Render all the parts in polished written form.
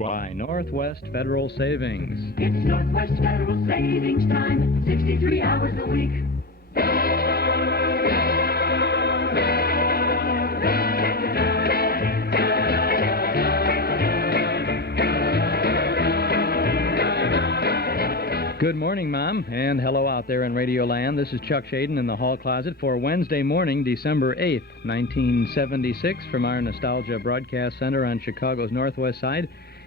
by Northwest Federal Savings. It's Northwest Federal Savings time, 63 hours a week. Good morning, Mom, and hello out there in Radio Land. This is Chuck Shaden in the hall closet for Wednesday morning, December 8th, 1976, from our Nostalgia Broadcast Center on Chicago's northwest side.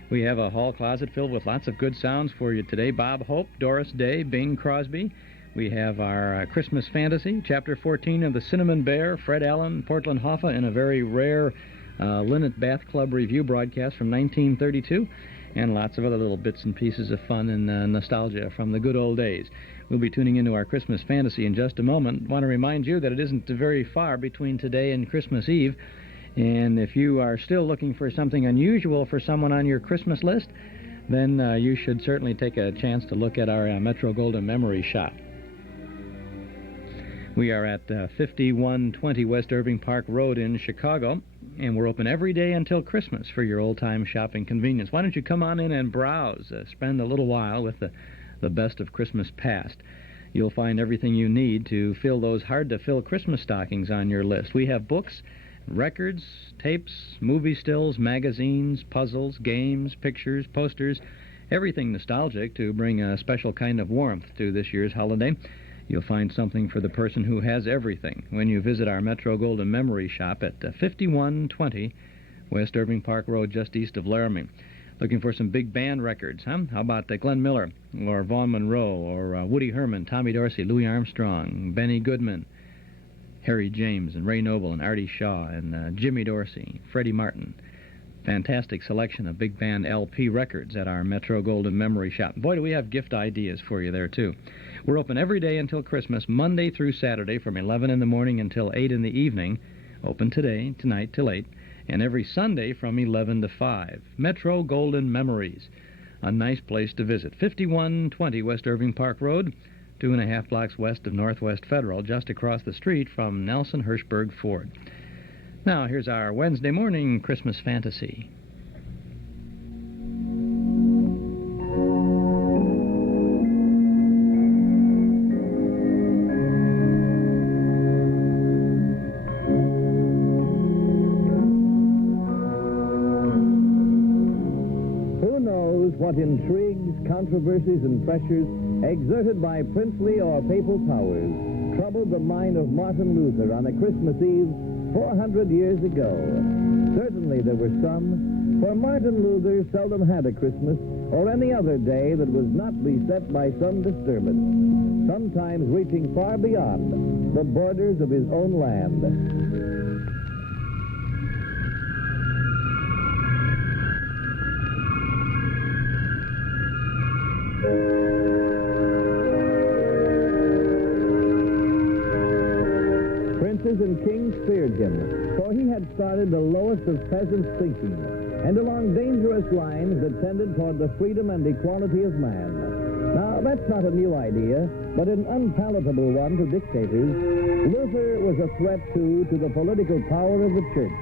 We have a hall closet filled with lots of good sounds for you today. Bob Hope, Doris Day, Bing Crosby. We have our Christmas Fantasy, Chapter 14 of The Cinnamon Bear, Fred Allen, Portland Hoffa, and a very rare LINIT Bath Club Revue broadcast from 1932. And lots of other little bits and pieces of fun and nostalgia from the good old days. We'll be tuning into our Christmas Fantasy in just a moment. I want to remind you that it isn't very far between today and Christmas Eve. And if you are still looking for something unusual for someone on your Christmas list, then you should certainly take a chance to look at our Metro-Goldwyn Memory Shop. We are at 5120 West Irving Park Road in Chicago, and we're open every day until Christmas for your old-time shopping convenience. Why don't you come on in and browse, spend a little while with the best of Christmas past. You'll find everything you need to fill those hard-to-fill Christmas stockings on your list. We have books, records, tapes, movie stills, magazines, puzzles, games, pictures, posters, everything nostalgic to bring a special kind of warmth to this year's holiday. You'll find something for the person who has everything when you visit our Metro-Goldwyn Memory Shop at 5120 West Irving Park Road, just east of Laramie. Looking for some big band records, huh? How about Glenn Miller, or Vaughn Monroe, or Woody Herman, Tommy Dorsey, Louis Armstrong, Benny Goodman, Harry James, and Ray Noble, and Artie Shaw, and Jimmy Dorsey, Freddie Martin. Fantastic selection of big band LP records at our Metro-Goldwyn Memory Shop. Boy, do we have gift ideas for you there, too. We're open every day until Christmas, Monday through Saturday from 11 in the morning until 8 in the evening. Open today, tonight till 8, and every Sunday from 11 to 5. Metro-Goldwyn Memories, a nice place to visit. 5120 West Irving Park Road, 2.5 blocks west of Northwest Federal, just across the street from Nelson Hirschberg Ford. Now, here's our Wednesday morning Christmas Fantasy. Who knows what intrigues, controversies, and pressures exerted by princely or papal powers troubled the mind of Martin Luther on a Christmas Eve 400 years ago. Certainly there were some, for Martin Luther seldom had a Christmas or any other day that was not beset by some disturbance, sometimes reaching far beyond the borders of his own land. Princes and kings feared him, for he had started the lowest of peasants' thinking, and along dangerous lines that tended toward the freedom and equality of man. Now, that's not a new idea, but an unpalatable one to dictators. Luther was a threat, too, to the political power of the church.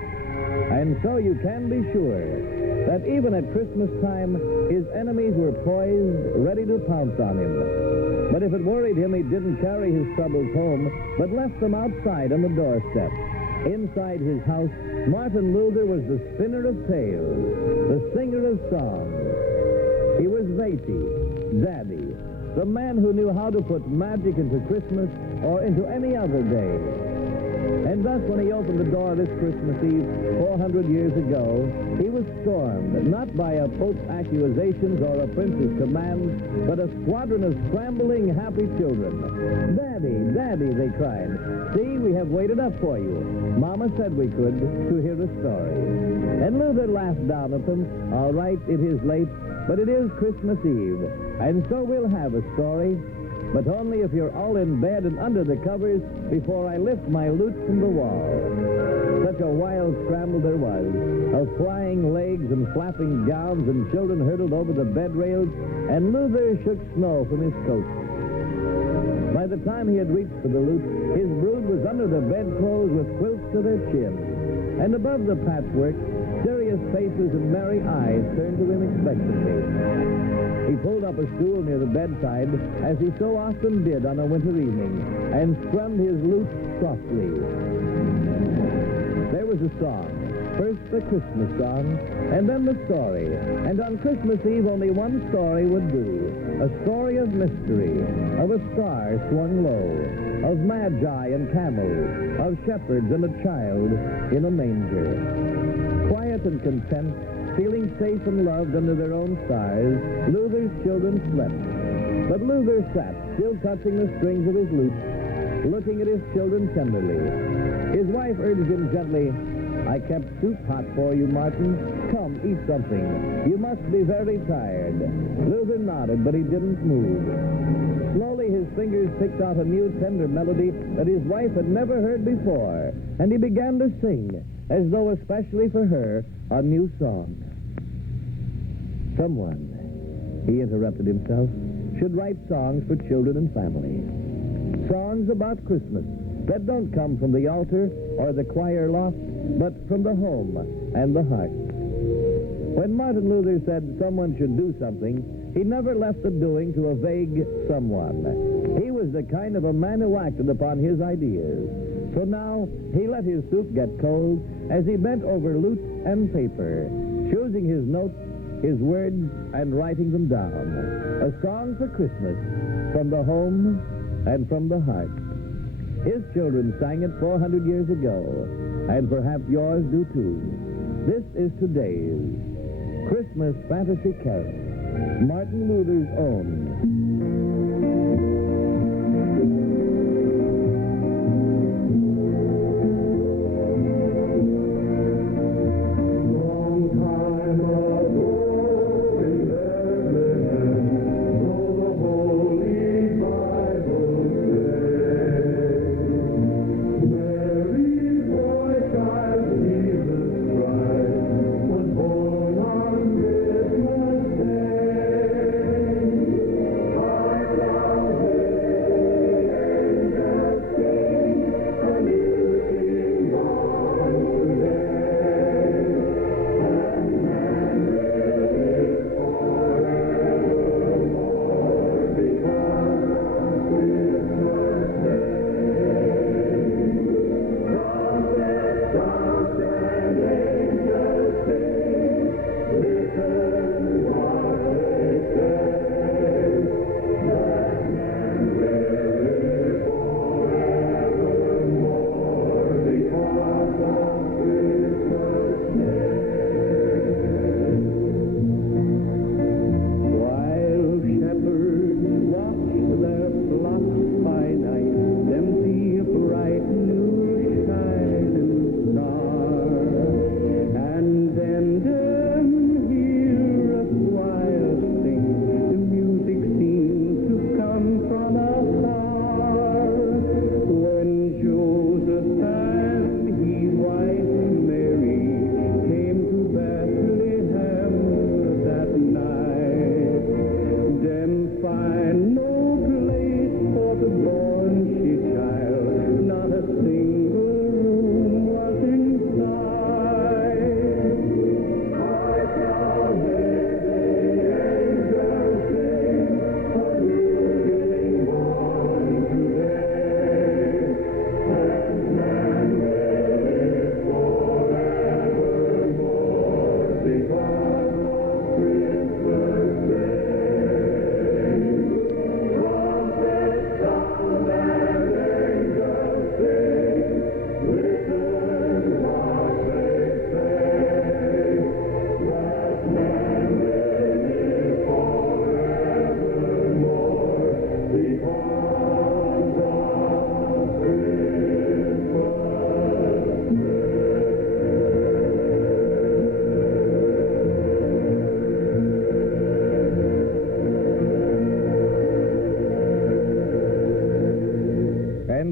And so you can be sure that even at Christmas time, his enemies were poised, ready to pounce on him. But if it worried him, he didn't carry his troubles home, but left them outside on the doorstep. Inside his house, Martin Luther was the spinner of tales, the singer of songs. He was Vati, Daddy, the man who knew how to put magic into Christmas or into any other day. And thus, when he opened the door this Christmas Eve 400 years ago, he was stormed, not by a pope's accusations or a prince's commands, but a squadron of scrambling, happy children. Daddy, Daddy, they cried. See, we have waited up for you. Mama said we could, to hear a story. And Luther laughed down at them. All right, it is late, but it is Christmas Eve, and so we'll have a story. But only if you're all in bed and under the covers before I lift my lute from the wall. Such a wild scramble there was, of flying legs and flapping gowns, and children hurtled over the bed rails, and Luther shook snow from his coat. By the time he had reached for the lute, his brood was under the bedclothes with quilts to their chins. And above the patchwork, joyous faces and merry eyes turned to him expectantly. He pulled up a stool near the bedside, as he so often did on a winter evening, and strummed his lute softly. There was a song. First the Christmas song, and then the story. And on Christmas Eve, only one story would do. A story of mystery, of a star swung low, of magi and camels, of shepherds and a child in a manger. Quiet and content, feeling safe and loved under their own stars, Luther's children slept. But Luther sat, still touching the strings of his lute, looking at his children tenderly. His wife urged him gently, "I kept soup hot for you, Martin. Come, eat something. You must be very tired." Luther nodded, but he didn't move. Slowly, his fingers picked out a new tender melody that his wife had never heard before, and he began to sing, as though especially for her, a new song. Someone, he interrupted himself, should write songs for children and families. Songs about Christmas that don't come from the altar or the choir loft, but from the home and the heart. When Martin Luther said someone should do something, he never left the doing to a vague someone. He was the kind of a man who acted upon his ideas. So now he let his soup get cold as he bent over lute and paper, choosing his notes, his words, and writing them down. A song for Christmas from the home and from the heart. His children sang it 400 years ago, and perhaps yours do too. This is today's Christmas fantasy carol, Martin Luther's own.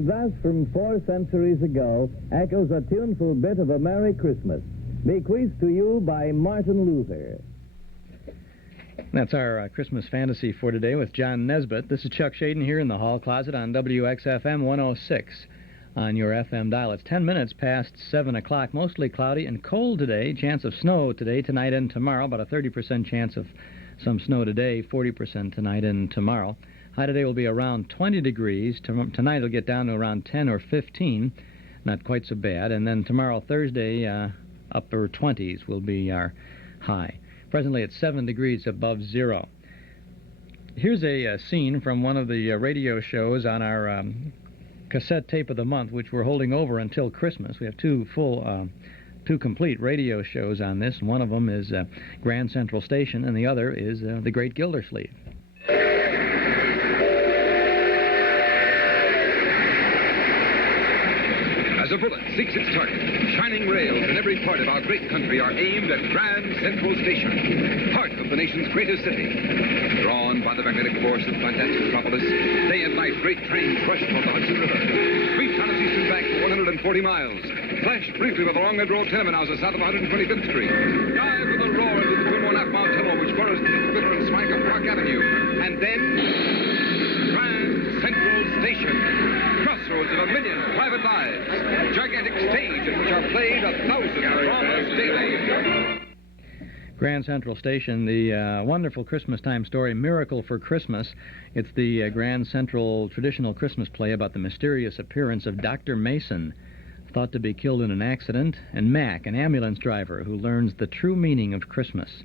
Thus, from 4 centuries ago, echoes a tuneful bit of a Merry Christmas, bequeathed to you by Martin Luther. That's our Christmas fantasy for today with John Nesbitt. This is Chuck Shaden here in the hall closet on WXFM 106. on your FM dial. It's 10 minutes past 7 o'clock. Mostly cloudy and cold today. Chance of snow today, tonight, and tomorrow. About a 30% chance of some snow today, 40% tonight and tomorrow. High today will be around 20 degrees. Tonight it'll get down to around 10 or 15. Not quite so bad. And then tomorrow, Thursday, upper 20s will be our high. Presently it's 7 degrees above zero. Here's a scene from one of the radio shows on our cassette tape of the month, which we're holding over until Christmas. We have two complete radio shows on this. One of them is Grand Central Station, and the other is The Great Gildersleeve. As a bullet seeks its target, shining rails in every part of our great country are aimed at Grand Central Station, heart of the nation's greatest city. Drawn by the magnetic force of fantastic metropolis, day and night great trains rush toward the Hudson River. Reach on its eastern bank for 140 miles. Flash briefly with the long red row of tenement houses south of 125th Street. Dive with a roar into the twin one-half-mile tunnel which borders the glitter and swank of Park Avenue. And then, Grand Central Station. Crossroads of a million private lives. Gigantic stage at which are played 1,000 dramas daily. Grand Central Station, the wonderful Christmas time story, Miracle for Christmas. It's the Grand Central traditional Christmas play about the mysterious appearance of Dr. Mason, thought to be killed in an accident, and Mac, an ambulance driver who learns the true meaning of Christmas.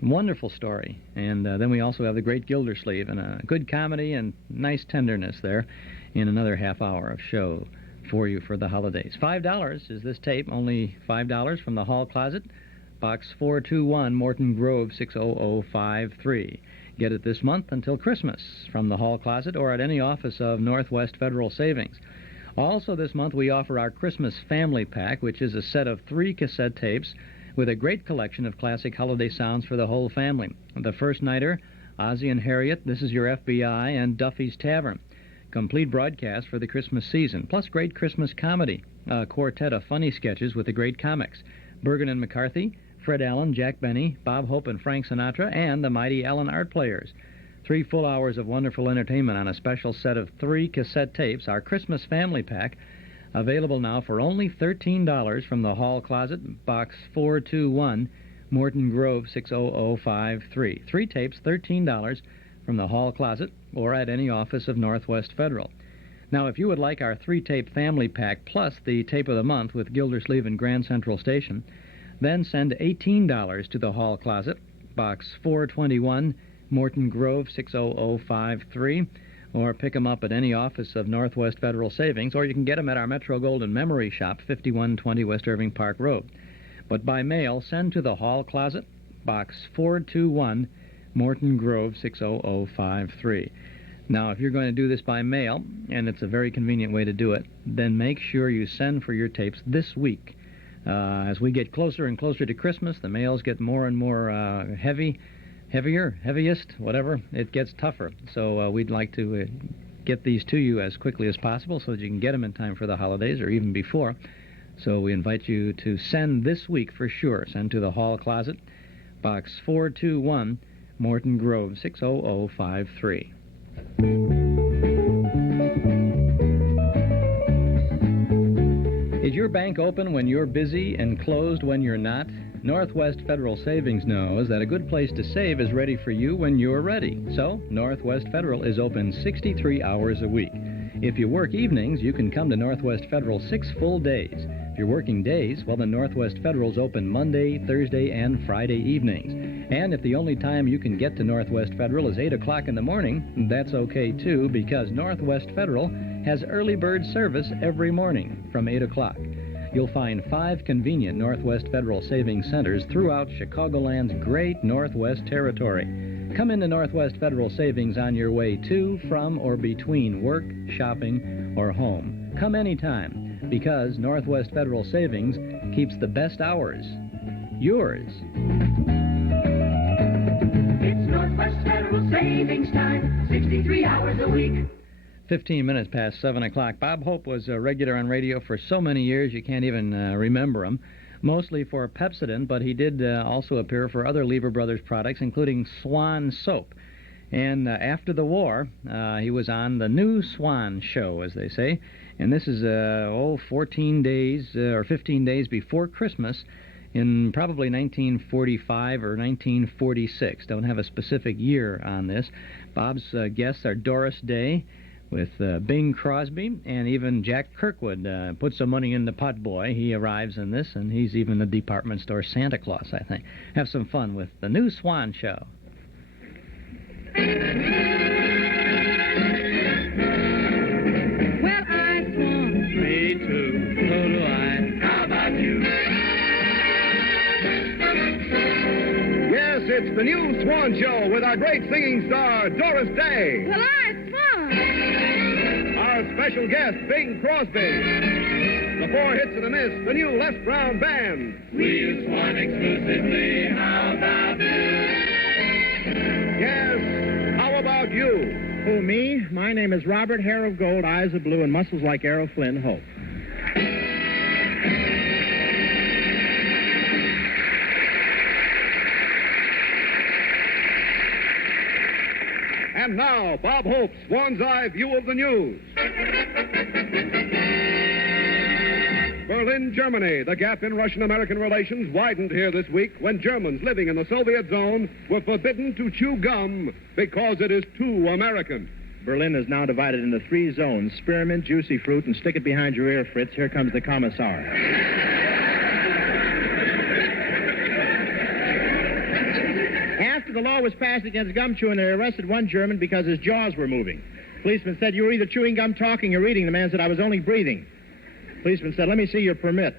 Wonderful story. And then we also have The Great Gildersleeve, and a good comedy and nice tenderness there in another half hour of show for you for the holidays. $5 is this tape, only $5 from the Hall Closet, Box 421, Morton Grove, 60053. Get it this month until Christmas from the Hall Closet or at any office of Northwest Federal Savings. Also this month we offer our Christmas Family Pack, which is a set of 3 cassette tapes with a great collection of classic holiday sounds for the whole family. The First Nighter, Ozzie and Harriet, This Is Your FBI, and Duffy's Tavern. Complete broadcast for the Christmas season, plus great Christmas comedy. A quartet of funny sketches with the great comics. Bergen and McCarthy, Fred Allen, Jack Benny, Bob Hope and Frank Sinatra, and the Mighty Allen Art Players. 3 full hours of wonderful entertainment on a special set of 3 cassette tapes, our Christmas Family Pack, available now for only $13 from the Hall Closet, Box 421, Morton Grove, 60053. 3 tapes, $13 from the Hall Closet or at any office of Northwest Federal. Now, if you would like our 3-tape Family Pack plus the tape of the month with Gildersleeve and Grand Central Station, then send $18 to the Hall Closet, Box 421, Morton Grove, 60053, or pick them up at any office of Northwest Federal Savings, or you can get them at our Metro Golden Memory Shop, 5120 West Irving Park Road. But by mail, send to the Hall Closet, Box 421, Morton Grove, 60053. Now, if you're going to do this by mail, and it's a very convenient way to do it, then make sure you send for your tapes this week. As we get closer and closer to Christmas, the mails get more and more heaviest, whatever. It gets tougher. So we'd like to get these to you as quickly as possible so that you can get them in time for the holidays or even before. So we invite you to send this week for sure. Send to the Hall Closet, Box 421, Morton Grove, 60053. Is your bank open when you're busy and closed when you're not? Northwest Federal Savings knows that a good place to save is ready for you when you're ready. So, Northwest Federal is open 63 hours a week. If you work evenings, you can come to Northwest Federal 6 full days. If you're working days, well, then Northwest Federal's open Monday, Thursday, and Friday evenings. And if the only time you can get to Northwest Federal is 8 o'clock in the morning, that's okay too, because Northwest Federal has early bird service every morning from 8 o'clock. You'll find 5 convenient Northwest Federal Savings Centers throughout Chicagoland's great Northwest Territory. Come into Northwest Federal Savings on your way to, from, or between work, shopping, or home. Come anytime, because Northwest Federal Savings keeps the best hours yours. It's Northwest Federal Savings Time, 63 hours a week. 15 minutes past 7 o'clock. Bob Hope was a regular on radio for so many years you can't even remember him. Mostly for Pepsodent, but he did also appear for other Lever Brothers products, including SWAN Soap. And after the war, he was on the new SWAN Show, as they say, And this is, 14 days or 15 days before Christmas in probably 1945 or 1946. Don't have a specific year on this. Bob's guests are Doris Day with Bing Crosby, and even Jack Kirkwood put some money in the pot boy. He arrives in this, and he's even the department store Santa Claus, I think. Have some fun with the new Swan Show. Well, I swan. Me too. So do I. How about you? Yes, it's the new Swan Show with our great singing star, Doris Day. Well, I swan. Our special guest, Bing Crosby. The Four Hits and a Miss, the new Les Brown Band. We use swan exclusively. How about you? Yes, how about you? Who, me? My name is Robert, hair of gold, eyes of blue, and muscles like Errol Flynn Hope. And now, Bob Hope's Swan's Eye View of the News. Berlin, Germany. The gap in Russian-American relations widened here this week when Germans living in the Soviet zone were forbidden to chew gum because it is too American. Berlin is now divided into 3 zones: spearmint, juicy fruit, and stick it behind your ear, Fritz. Here comes the commissar. After the law was passed against gum chewing, they arrested one German because his jaws were moving. Policeman said, "You were either chewing gum, talking, or reading." The man said, "I was only breathing." Policeman said, "Let me see your permit."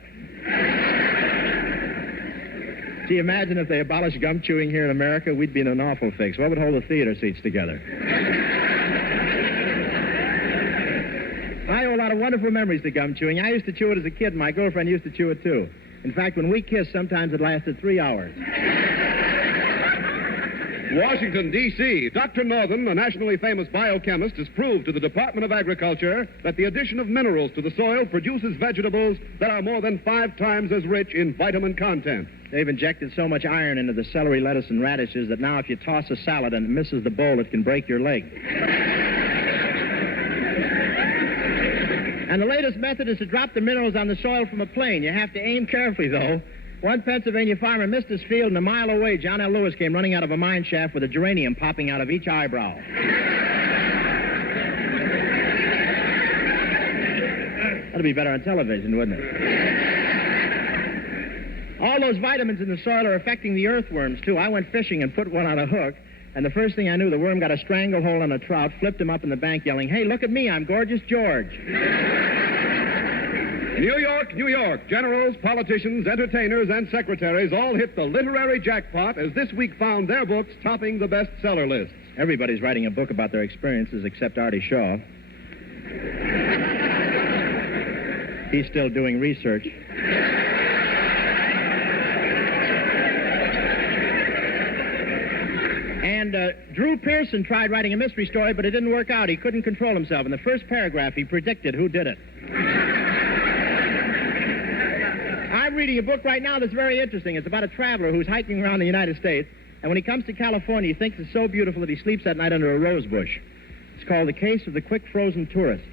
See, imagine if they abolished gum chewing here in America, we'd be in an awful fix. What would hold the theater seats together? I owe a lot of wonderful memories to gum chewing. I used to chew it as a kid, and my girlfriend used to chew it, too. In fact, when we kissed, sometimes it lasted 3 hours. Washington, D.C. Dr. Northern, a nationally famous biochemist, has proved to the Department of Agriculture that the addition of minerals to the soil produces vegetables that are more than 5 times as rich in vitamin content. They've injected so much iron into the celery, lettuce, and radishes that now if you toss a salad and it misses the bowl, it can break your leg. And the latest method is to drop the minerals on the soil from a plane. You have to aim carefully, though. One Pennsylvania farmer missed his field, and a mile away, John L. Lewis came running out of a mine shaft with a geranium popping out of each eyebrow. That'd be better on television, wouldn't it? All those vitamins in the soil are affecting the earthworms, too. I went fishing and put one on a hook, and the first thing I knew, the worm got a stranglehold on a trout, flipped him up in the bank, yelling, "Hey, look at me, I'm Gorgeous George." New York, New York. Generals, politicians, entertainers, and secretaries all hit the literary jackpot as this week found their books topping the bestseller lists. Everybody's writing a book about their experiences except Artie Shaw. He's still doing research. And Drew Pearson tried writing a mystery story, but it didn't work out. He couldn't control himself. In the first paragraph, he predicted who did it. I'm reading a book right now that's very interesting. It's about a traveler who's hiking around the United States, and when he comes to California, he thinks it's so beautiful that he sleeps at night under a rose bush. It's called The Case of the Quick Frozen Tourist.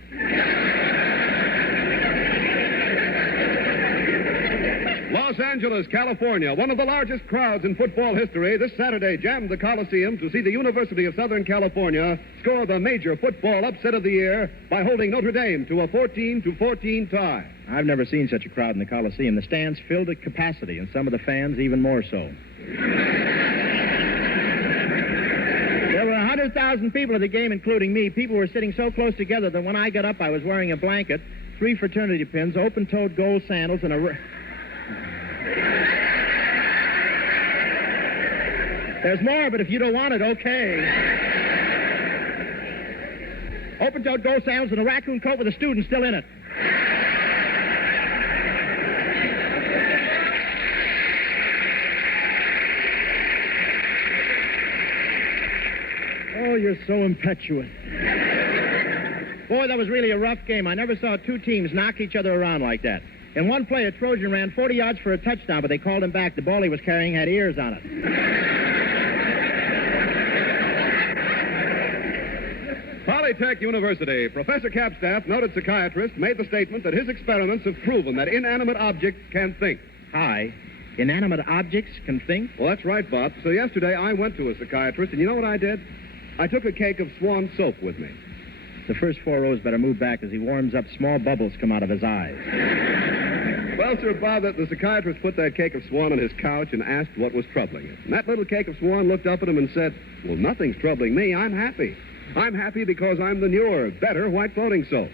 Los Angeles, California, one of the largest crowds in football history, this Saturday jammed the Coliseum to see the University of Southern California score the major football upset of the year by holding Notre Dame to a 14-14 tie. I've never seen such a crowd in the Coliseum. The stands filled to capacity, and some of the fans even more so. There were 100,000 people at the game, including me. People were sitting so close together that when I got up, I was wearing a blanket, 3 fraternity pins, open-toed gold sandals, and a... There's more, but if you don't want it, okay. Open-toed gold sandals and a raccoon coat with a student still in it. Oh, you're so impetuous. Boy, that was really a rough game. I never saw 2 teams knock each other around like that. In one play, a Trojan ran 40 yards for a touchdown, but they called him back. The ball he was carrying had ears on it. Polytech University, Professor Capstaff, noted psychiatrist, made the statement that his experiments have proven that inanimate objects can think. Hi. Inanimate objects can think? Well, that's right, Bob. So yesterday I went to a psychiatrist, and you know what I did? I took a cake of Swan soap with me. The first 4 rows better move back as he warms up. Small bubbles come out of his eyes. Well, Sir Bob, the psychiatrist put that cake of Swan on his couch and asked what was troubling it. And that little cake of Swan looked up at him and said, well, nothing's troubling me. I'm happy. I'm happy because I'm the newer, better white floating soap.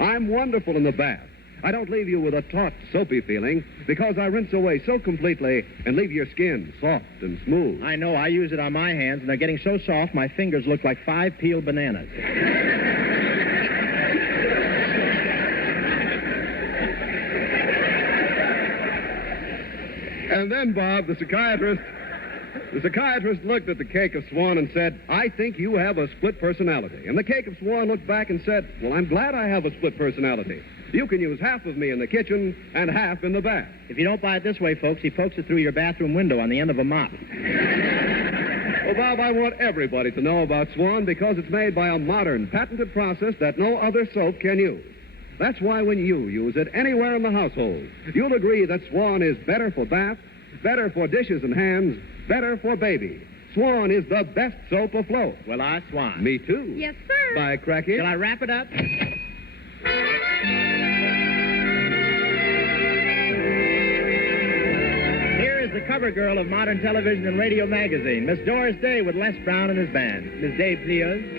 I'm wonderful in the bath. I don't leave you with a taut, soapy feeling because I rinse away so completely and leave your skin soft and smooth. I know. I use it on my hands, and they're getting so soft my fingers look like 5 peeled bananas. And then, Bob, the psychiatrist looked at the cake of Swan and said, I think you have a split personality. And the cake of Swan looked back and said, well, I'm glad I have a split personality. You can use half of me in the kitchen and half in the bath. If you don't buy it this way, folks, he pokes it through your bathroom window on the end of a mop. Well, Bob, I want everybody to know about Swan because it's made by a modern, patented process that no other soap can use. That's why when you use it anywhere in the household, you'll agree that Swan is better for bath, better for dishes and hands, better for baby. Swan is the best soap afloat. Well, I swan. Me too. Yes, sir. By cracky. Shall I wrap it up? Here is the cover girl of modern television and radio magazine, Miss Doris Day with Les Brown and his band. Miss Day, please.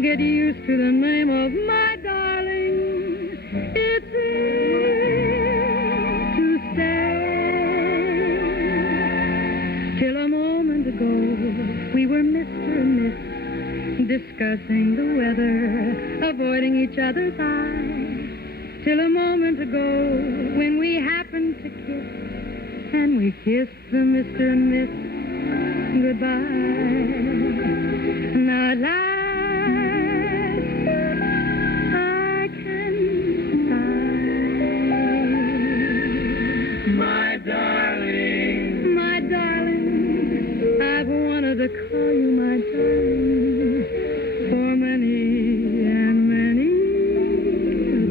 Get used to the name of my darling. It's here to stay. Till a moment ago, we were Mr. and Miss, discussing the weather, avoiding each other's eyes. Till a moment ago, when we happened to kiss, and we kissed the Mr. and Miss goodbye. Now, to call you my darling for many and many days.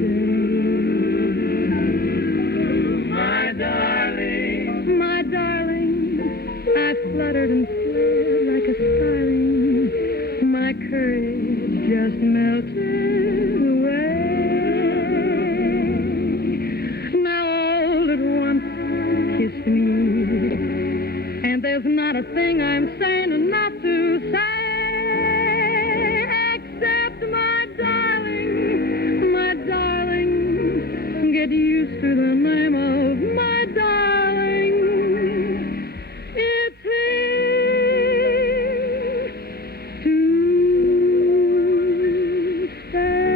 My darling, I fluttered and flared like a starling. My courage just melted away. Now all at once kiss me, and there's not a thing I'm saying enough to say, except my darling, get used to the name of my darling. It's here to stay.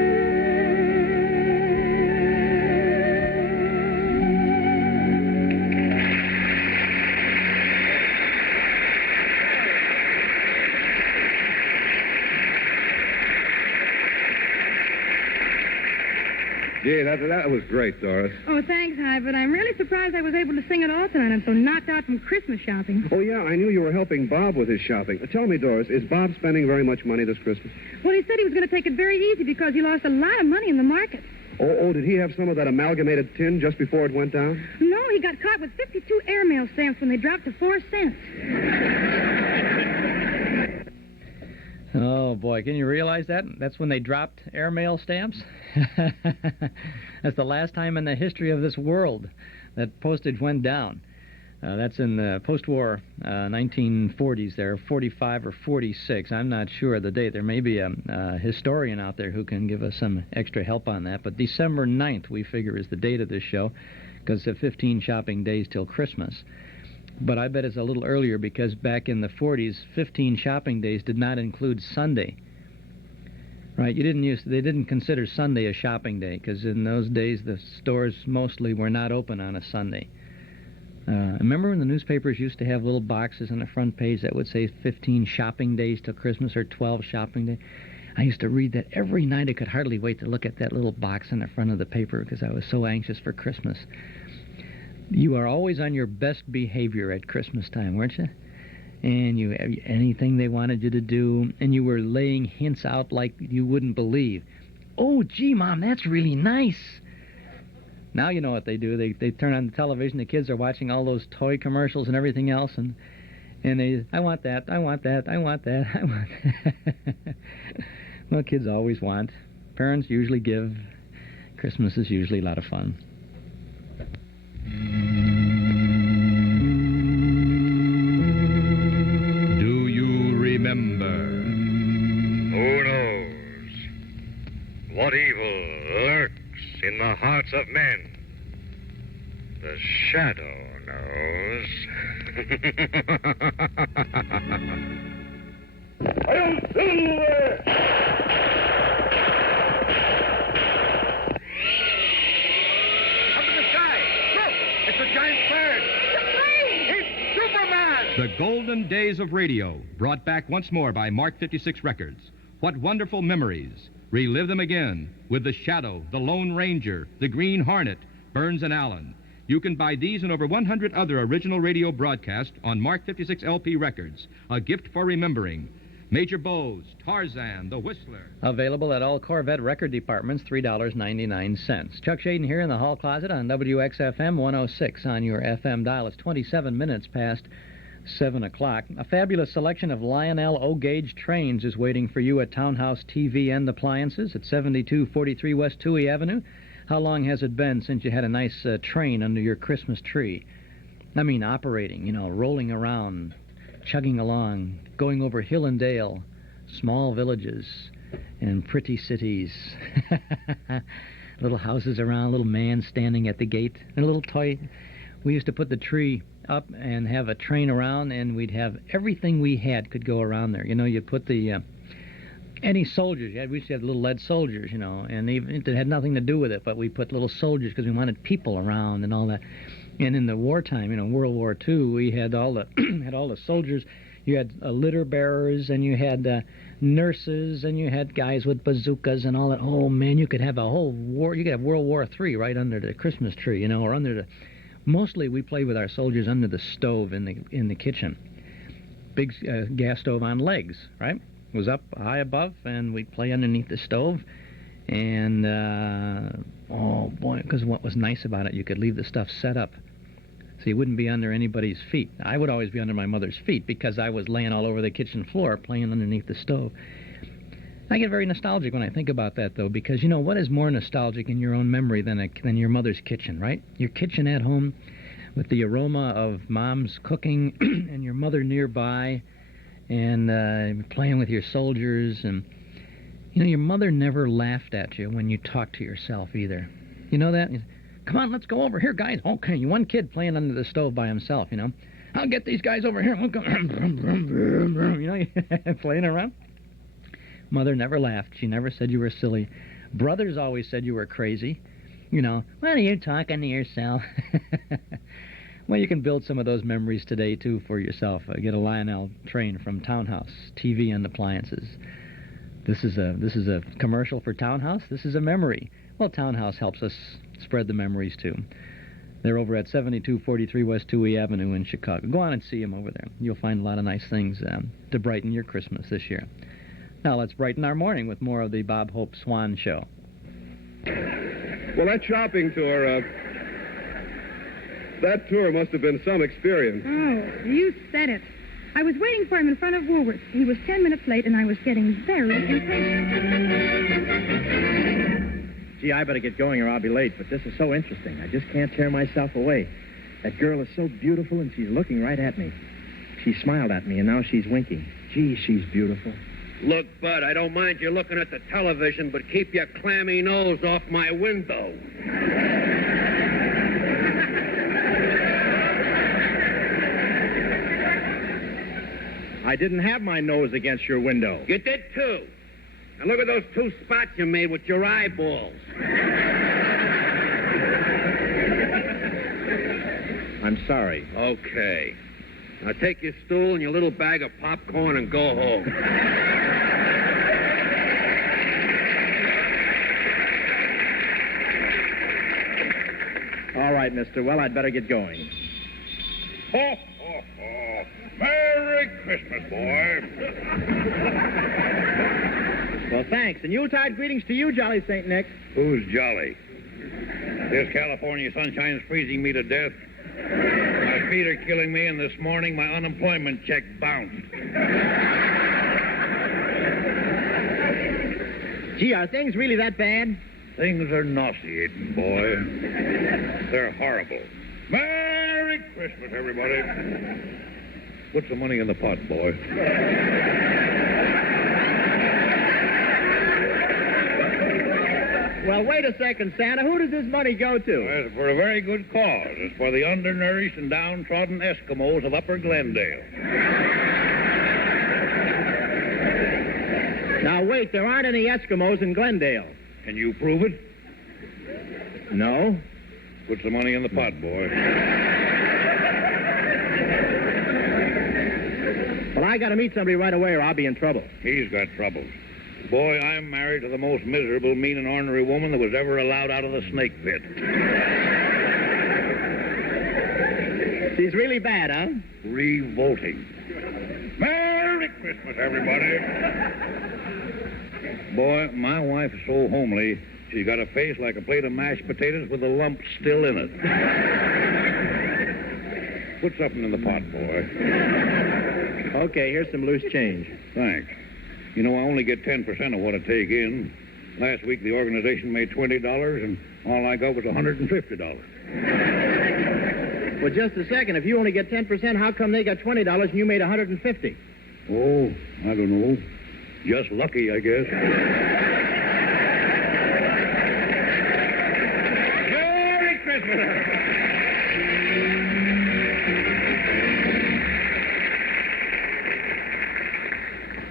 Gee, that was great, Doris. Oh, thanks, Hi, but I'm really surprised I was able to sing at all tonight. I'm so knocked out from Christmas shopping. Oh, yeah, I knew you were helping Bob with his shopping. Tell me, Doris, is Bob spending very much money this Christmas? Well, he said he was going to take it very easy because he lost a lot of money in the market. Oh, did he have some of that amalgamated tin just before it went down? No, he got caught with 52 airmail stamps when they dropped to 4 cents. Oh, boy, can you realize that? That's when they dropped airmail stamps? That's the last time in the history of this world that postage went down. That's in the post-war 1940s there, 45 or 46. I'm not sure of the date. There may be a historian out there who can give us some extra help on that. But December 9th, we figure, is the date of this show, because it's 15 shopping days till Christmas. But I bet it's a little earlier because back in the 40s, 15 shopping days did not include Sunday. Right? They didn't consider Sunday a shopping day because in those days the stores mostly were not open on a Sunday. Remember when the newspapers used to have little boxes on the front page that would say 15 shopping days till Christmas or 12 shopping days? I used to read that every night. I could hardly wait to look at that little box on the front of the paper because I was so anxious for Christmas. You are always on your best behavior at Christmas time, weren't you? And you anything they wanted you to do, and you were laying hints out like you wouldn't believe. Oh, gee, Mom, that's really nice. Now you know what they do. They turn on the television. The kids are watching all those toy commercials and everything else, and they, I want that, I want that, I want that, I want that. Well, kids always want. Parents usually give. Christmas is usually a lot of fun. Do you remember? Who knows what evil lurks in the hearts of men? The shadow knows. I'll silver! Up in the sky! Look! It's a giant bird! It's Superman! The Golden Days of Radio, brought back once more by Mark 56 Records. What wonderful memories. Relive them again with The Shadow, The Lone Ranger, The Green Hornet, Burns and Allen. You can buy these and over 100 other original radio broadcasts on Mark 56 LP Records. A gift for remembering. Major Bose, Tarzan, The Whistler. Available at all Corvette record departments, $3.99. Chuck Shaden here in the hall closet on WXFM 106 on your FM dial. It's 27 minutes past 7 o'clock. A fabulous selection of Lionel O-Gauge trains is waiting for you at Townhouse TV and Appliances at 7243 West Toohey Avenue. How long has it been since you had a nice train under your Christmas tree? I mean, operating, rolling around, chugging along, going over hill and dale, small villages and pretty cities. Little houses around, little man standing at the gate, and a little toy. We used to put the tree up and have a train around, and we'd have everything we had could go around there. You'd put the any soldiers. We used to have little lead soldiers, and even it had nothing to do with it, but we put little soldiers because we wanted people around and all that. And in the wartime, World War II, we had all the had all the soldiers. You had litter bearers, and you had nurses, and you had guys with bazookas and all that. Oh man, you could have a whole war. You could have World War III right under the Christmas tree, or under the. Mostly we played with our soldiers under the stove in the kitchen. Big gas stove on legs, right? It was up high above, and we'd play underneath the stove. And, oh boy, because what was nice about it, you could leave the stuff set up. So you wouldn't be under anybody's feet. I would always be under my mother's feet because I was laying all over the kitchen floor playing underneath the stove. I get very nostalgic when I think about that, though, because, what is more nostalgic in your own memory than your mother's kitchen, right? Your kitchen at home with the aroma of Mom's cooking and your mother nearby and playing with your soldiers. And, your mother never laughed at you when you talked to yourself either. You know that? Come on, let's go over here, guys. Okay, one kid playing under the stove by himself, I'll get these guys over here. We'll go, playing around. Mother never laughed. She never said you were silly. Brothers always said you were crazy. What are you talking to yourself? Well, you can build some of those memories today, too, for yourself. Get a Lionel train from Townhouse TV and Appliances. This is a commercial for Townhouse. This is a memory. Well, Townhouse helps us spread the memories, too. They're over at 7243 West Toohey Avenue in Chicago. Go on and see them over there. You'll find a lot of nice things to brighten your Christmas this year. Now let's brighten our morning with more of the Bob Hope Swan Show. Well, that shopping tour, that tour must have been some experience. Oh, you said it. I was waiting for him in front of Woolworth's. He was 10 minutes late, and I was getting very impatient. Gee, I better get going or I'll be late, but this is so interesting. I just can't tear myself away. That girl is so beautiful, and she's looking right at me. She smiled at me, and now she's winking. Gee, she's beautiful. Look, Bud, I don't mind you looking at the television, but keep your clammy nose off my window. I didn't have my nose against your window. You did, too. Now look at those two spots you made with your eyeballs. I'm sorry. Okay. Now take your stool and your little bag of popcorn and go home. All right, mister. Well, I'd better get going. Ho, ho, ho. Merry Christmas, boy. Well, thanks. And Yuletide greetings to you, Jolly St. Nick. Who's jolly? This California sunshine's freezing me to death. My feet are killing me, and this morning my unemployment check bounced. Gee, are things really that bad? Things are nauseating, boy. They're horrible. Merry Christmas, everybody. Put some money in the pot, boy. Well, wait a second, Santa. Who does this money go to? It's for a very good cause. It's for the undernourished and downtrodden Eskimos of Upper Glendale. Now, wait. There aren't any Eskimos in Glendale. Can you prove it? No? Put some money in the pot, boy. Well, I got to meet somebody right away or I'll be in trouble. He's got troubles. Boy, I'm married to the most miserable, mean, and ornery woman that was ever allowed out of the snake pit. She's really bad, huh? Revolting. Merry Christmas, everybody. Boy, my wife is so homely, she's got a face like a plate of mashed potatoes with a lump still in it. Put something in the pot, boy. Okay, here's some loose change. Thanks. You know, I only get 10% of what I take in. Last week, the organization made $20, and all I got was $150. Well, just a second. If you only get 10%, how come they got $20 and you made $150? Oh, I don't know. Just lucky, I guess. Merry Christmas!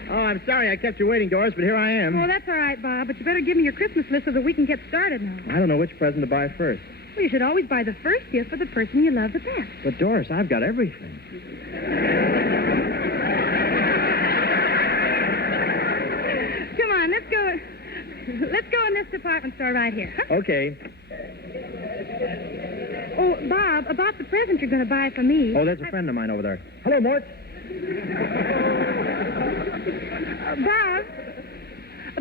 Oh, I'm sorry I kept you waiting, Doris, but here I am. Oh, that's all right, Bob, but you better give me your Christmas list so that we can get started now. I don't know which present to buy first. Well, you should always buy the first gift for the person you love the best. But, Doris, I've got everything. Come on, let's go. Let's go in this department store right here. Huh? Okay. Oh, Bob, about the present you're going to buy for me. Oh, there's a friend of mine over there. Hello, Mort.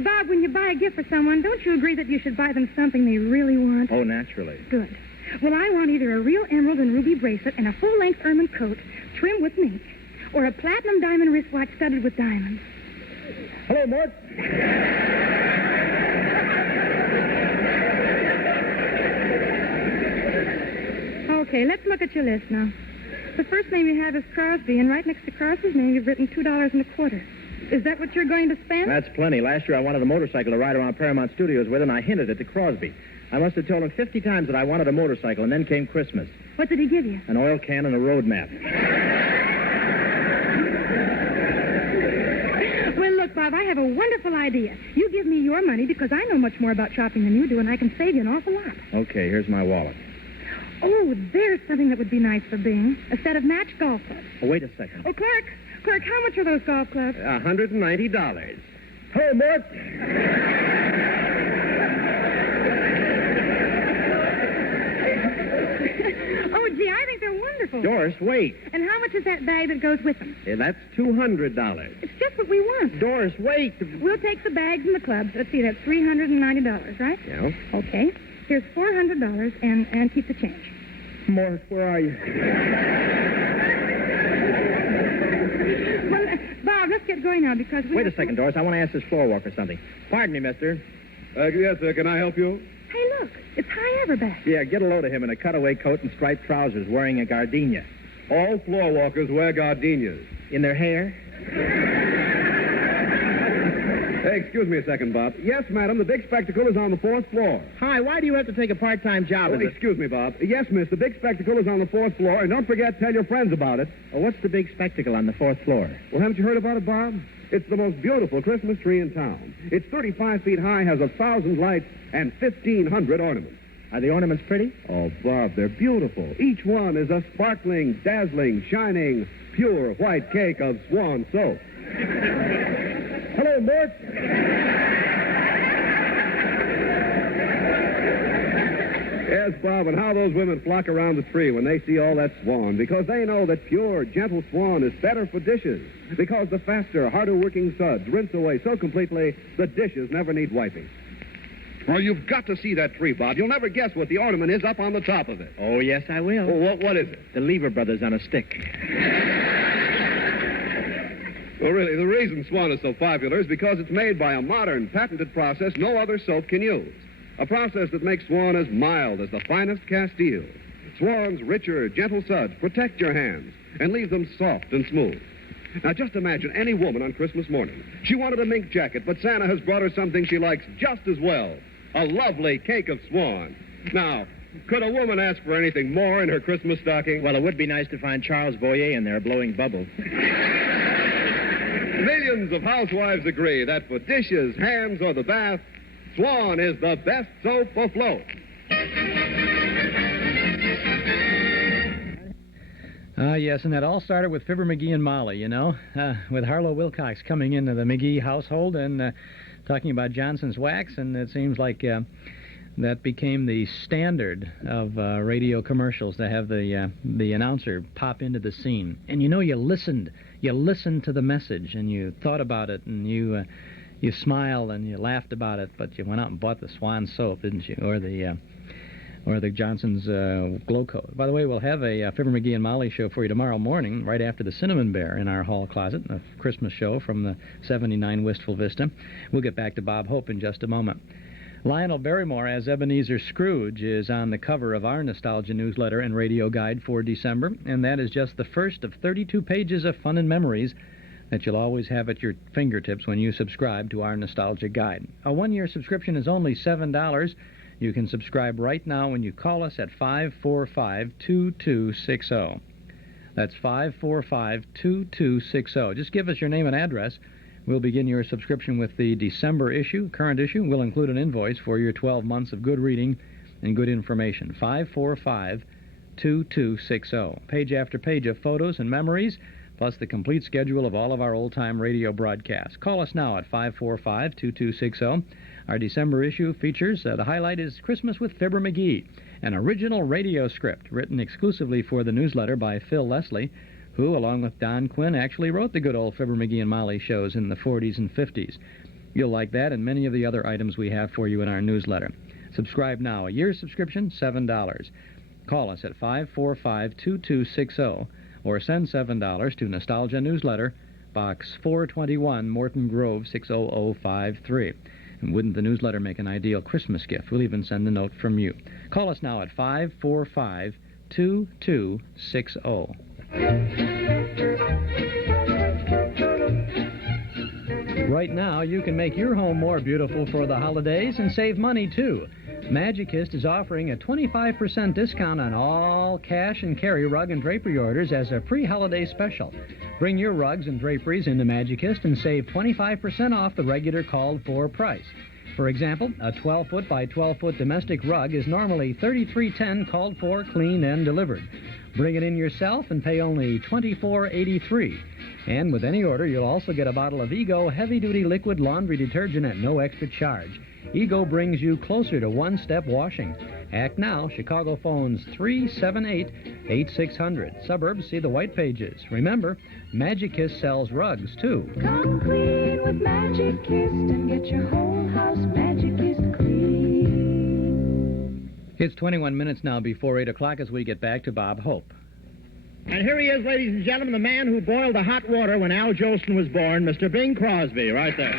Bob, when you buy a gift for someone, don't you agree that you should buy them something they really want? Oh, naturally. Good. Well, I want either a real emerald and ruby bracelet and a full-length ermine coat trimmed with mink, or a platinum diamond wristwatch studded with diamonds. Hello, Mort. Okay, let's look at your list now. The first name you have is Crosby, and right next to Crosby's name you've written $2.25. Is that what you're going to spend? That's plenty. Last year I wanted a motorcycle to ride around Paramount Studios with, and I hinted it to Crosby. I must have told him 50 times that I wanted a motorcycle, and then came Christmas. What did he give you? An oil can and a road map. Well, look, Bob, I have a wonderful idea. You give me your money because I know much more about shopping than you do, and I can save you an awful lot. Okay, here's my wallet. Oh, there's something that would be nice for Bing. A set of matched golf clubs. Oh, wait a second. Oh, Clark, how much are those golf clubs? $190. Hello, Mort. Oh, gee, I think they're wonderful. Doris, wait. And how much is that bag that goes with them? That's $200. It's just what we want. Doris, wait. We'll take the bags and the clubs. Let's see, that's $390, right? Yeah. Okay. Here's $400 and keep the change. Mort, where are you? Well, Bob, let's get going now because we... Wait a second, Doris. I want to ask this floor walker something. Pardon me, mister. Yes, sir. Can I help you? Hey, look. It's High Everback. Yeah, get a load of him in a cutaway coat and striped trousers wearing a gardenia. All floor walkers wear gardenias. In their hair? Hey, excuse me a second, Bob. Yes, madam, the big spectacle is on the 4th floor. Hi, why do you have to take a part-time job? Excuse me, Bob. Yes, miss, the big spectacle is on the 4th floor, and don't forget, tell your friends about it. Well, what's the big spectacle on the 4th floor? Well, haven't you heard about it, Bob? It's the most beautiful Christmas tree in town. It's 35 feet high, has 1,000 lights, and 1,500 ornaments. Are the ornaments pretty? Oh, Bob, they're beautiful. Each one is a sparkling, dazzling, shining, pure white cake of Swan soap. Hello, Mort. Yes, Bob, and how those women flock around the tree when they see all that swan, because they know that pure, gentle swan is better for dishes, because the faster, harder-working suds rinse away so completely the dishes never need wiping. Well, you've got to see that tree, Bob. You'll never guess what the ornament is up on the top of it. Oh, yes, I will. Well, what is it? The Lever Brothers on a stick. Well, really, the reason Swan is so popular is because it's made by a modern, patented process no other soap can use. A process that makes Swan as mild as the finest Castile. Swan's richer, gentle suds protect your hands and leave them soft and smooth. Now, just imagine any woman on Christmas morning. She wanted a mink jacket, but Santa has brought her something she likes just as well. A lovely cake of Swan. Now, could a woman ask for anything more in her Christmas stocking? Well, it would be nice to find Charles Boyer in there blowing bubbles. Millions of housewives agree that for dishes, hands, or the bath, Swan is the best soap afloat. Yes, and that all started with Fibber McGee and Molly, you know, with Harlow Wilcox coming into the McGee household and talking about Johnson's Wax, and it seems like that became the standard of radio commercials, to have the announcer pop into the scene. And you know, you listened to the message, and you thought about it, and you smiled and you laughed about it, but you went out and bought the Swan soap, didn't you, or the Johnson's Glow Coat. By the way, we'll have a Fibber McGee and Molly show for you tomorrow morning, right after the Cinnamon Bear in our hall closet, a Christmas show from the 79 Wistful Vista. We'll get back to Bob Hope in just a moment. Lionel Barrymore as Ebenezer Scrooge is on the cover of our Nostalgia newsletter and radio guide for December, and that is just the first of 32 pages of fun and memories that you'll always have at your fingertips when you subscribe to our Nostalgia guide. A one-year subscription is only $7. You can subscribe right now when you call us at 545-2260. That's 545-2260. Just give us your name and address. We'll begin your subscription with the December issue, current issue. We'll include an invoice for your 12 months of good reading and good information. 545-2260. Page after page of photos and memories, plus the complete schedule of all of our old-time radio broadcasts. Call us now at 545-2260. Our December issue features, the highlight is Christmas with Fibber McGee, an original radio script written exclusively for the newsletter by Phil Leslie, who, along with Don Quinn, actually wrote the good old Fibber McGee and Molly shows in the 40s and 50s. You'll like that and many of the other items we have for you in our newsletter. Subscribe now. A year's subscription, $7. Call us at 545-2260 or send $7 to Nostalgia Newsletter, Box 421, Morton Grove, 60053. And wouldn't the newsletter make an ideal Christmas gift? We'll even send a note from you. Call us now at 545-2260. Right now, you can make your home more beautiful for the holidays and save money, too. Magicist is offering a 25% discount on all cash and carry rug and drapery orders as a pre-holiday special. Bring your rugs and draperies into Magicist and save 25% off the regular called-for price. For example, a 12-foot by 12-foot domestic rug is normally $33.10 called for, cleaned, and delivered. Bring it in yourself and pay only $24.83. And with any order, you'll also get a bottle of Ego heavy-duty liquid laundry detergent at no extra charge. Ego brings you closer to one-step washing. Act now. Chicago phones 378-8600. Suburbs see the white pages. Remember, Magicist sells rugs, too. Come clean with Magicist and get your whole house Magicist clean. It's 21 minutes now before 8 o'clock as we get back to Bob Hope. And here he is, ladies and gentlemen, the man who boiled the hot water when Al Jolson was born, Mr. Bing Crosby, right there.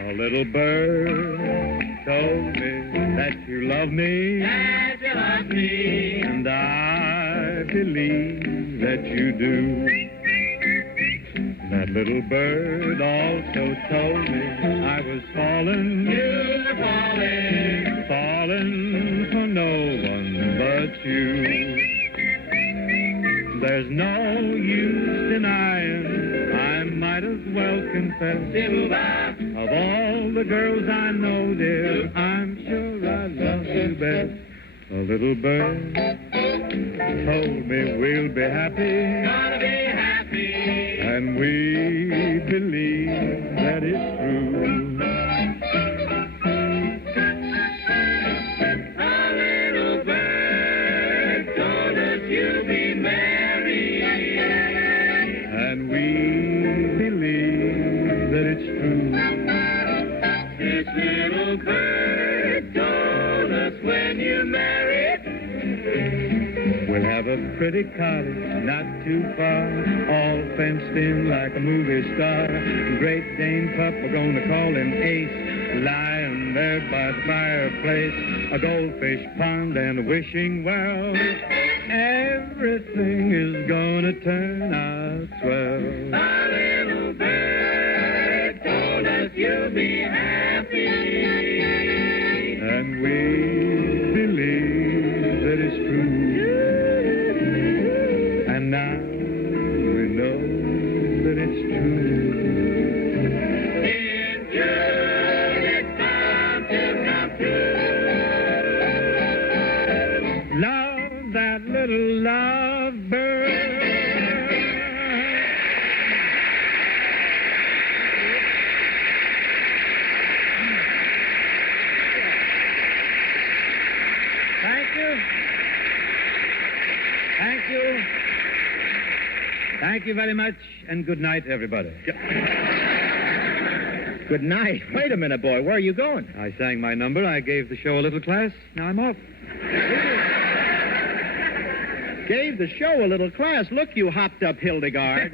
A little bird told me that you love me. That you love me. And I believe that you do. That little bird also told me I was falling. You were falling. Falling for no one but you. There's no use denying, I might as well confess. Of all the girls I know, dear, I'm sure I love you best. A little bird told me we'll be happy. Gonna be happy. happy. And we believe that it's true. A little bird told us you'll be married. And we believe that it's true. This little bird told us when you're married, we'll have a pretty cottage not too far, all fenced in like a movie star. Great Dane pup, we're going to call him Ace, lying there by the fireplace. A goldfish pond and wishing well. Everything is going to turn out swell. A little bird told us you'll be happy. And we believe that it's true. And now we know that it's true. In June, it's time to come true. Love that little lovebird. Thank you. Thank you. Thank you very much, and good night, everybody. Good night. Wait a minute, boy. Where are you going? I sang my number. I gave the show a little class. Now I'm off. Gave the show a little class. Look, you hopped up Hildegard.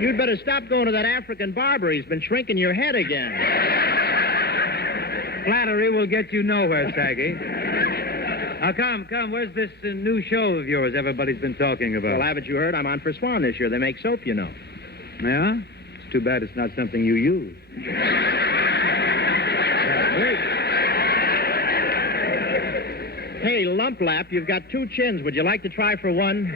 You'd better stop going to that African barber. He's been shrinking your head again. Flattery will get you nowhere, Saggy. Now, come. Where's this new show of yours everybody's been talking about? Well, haven't you heard? I'm on for SWAN this year. They make soap, you know. Yeah? It's too bad it's not something you use. Hey, Lumplap, you've got two chins. Would you like to try for one?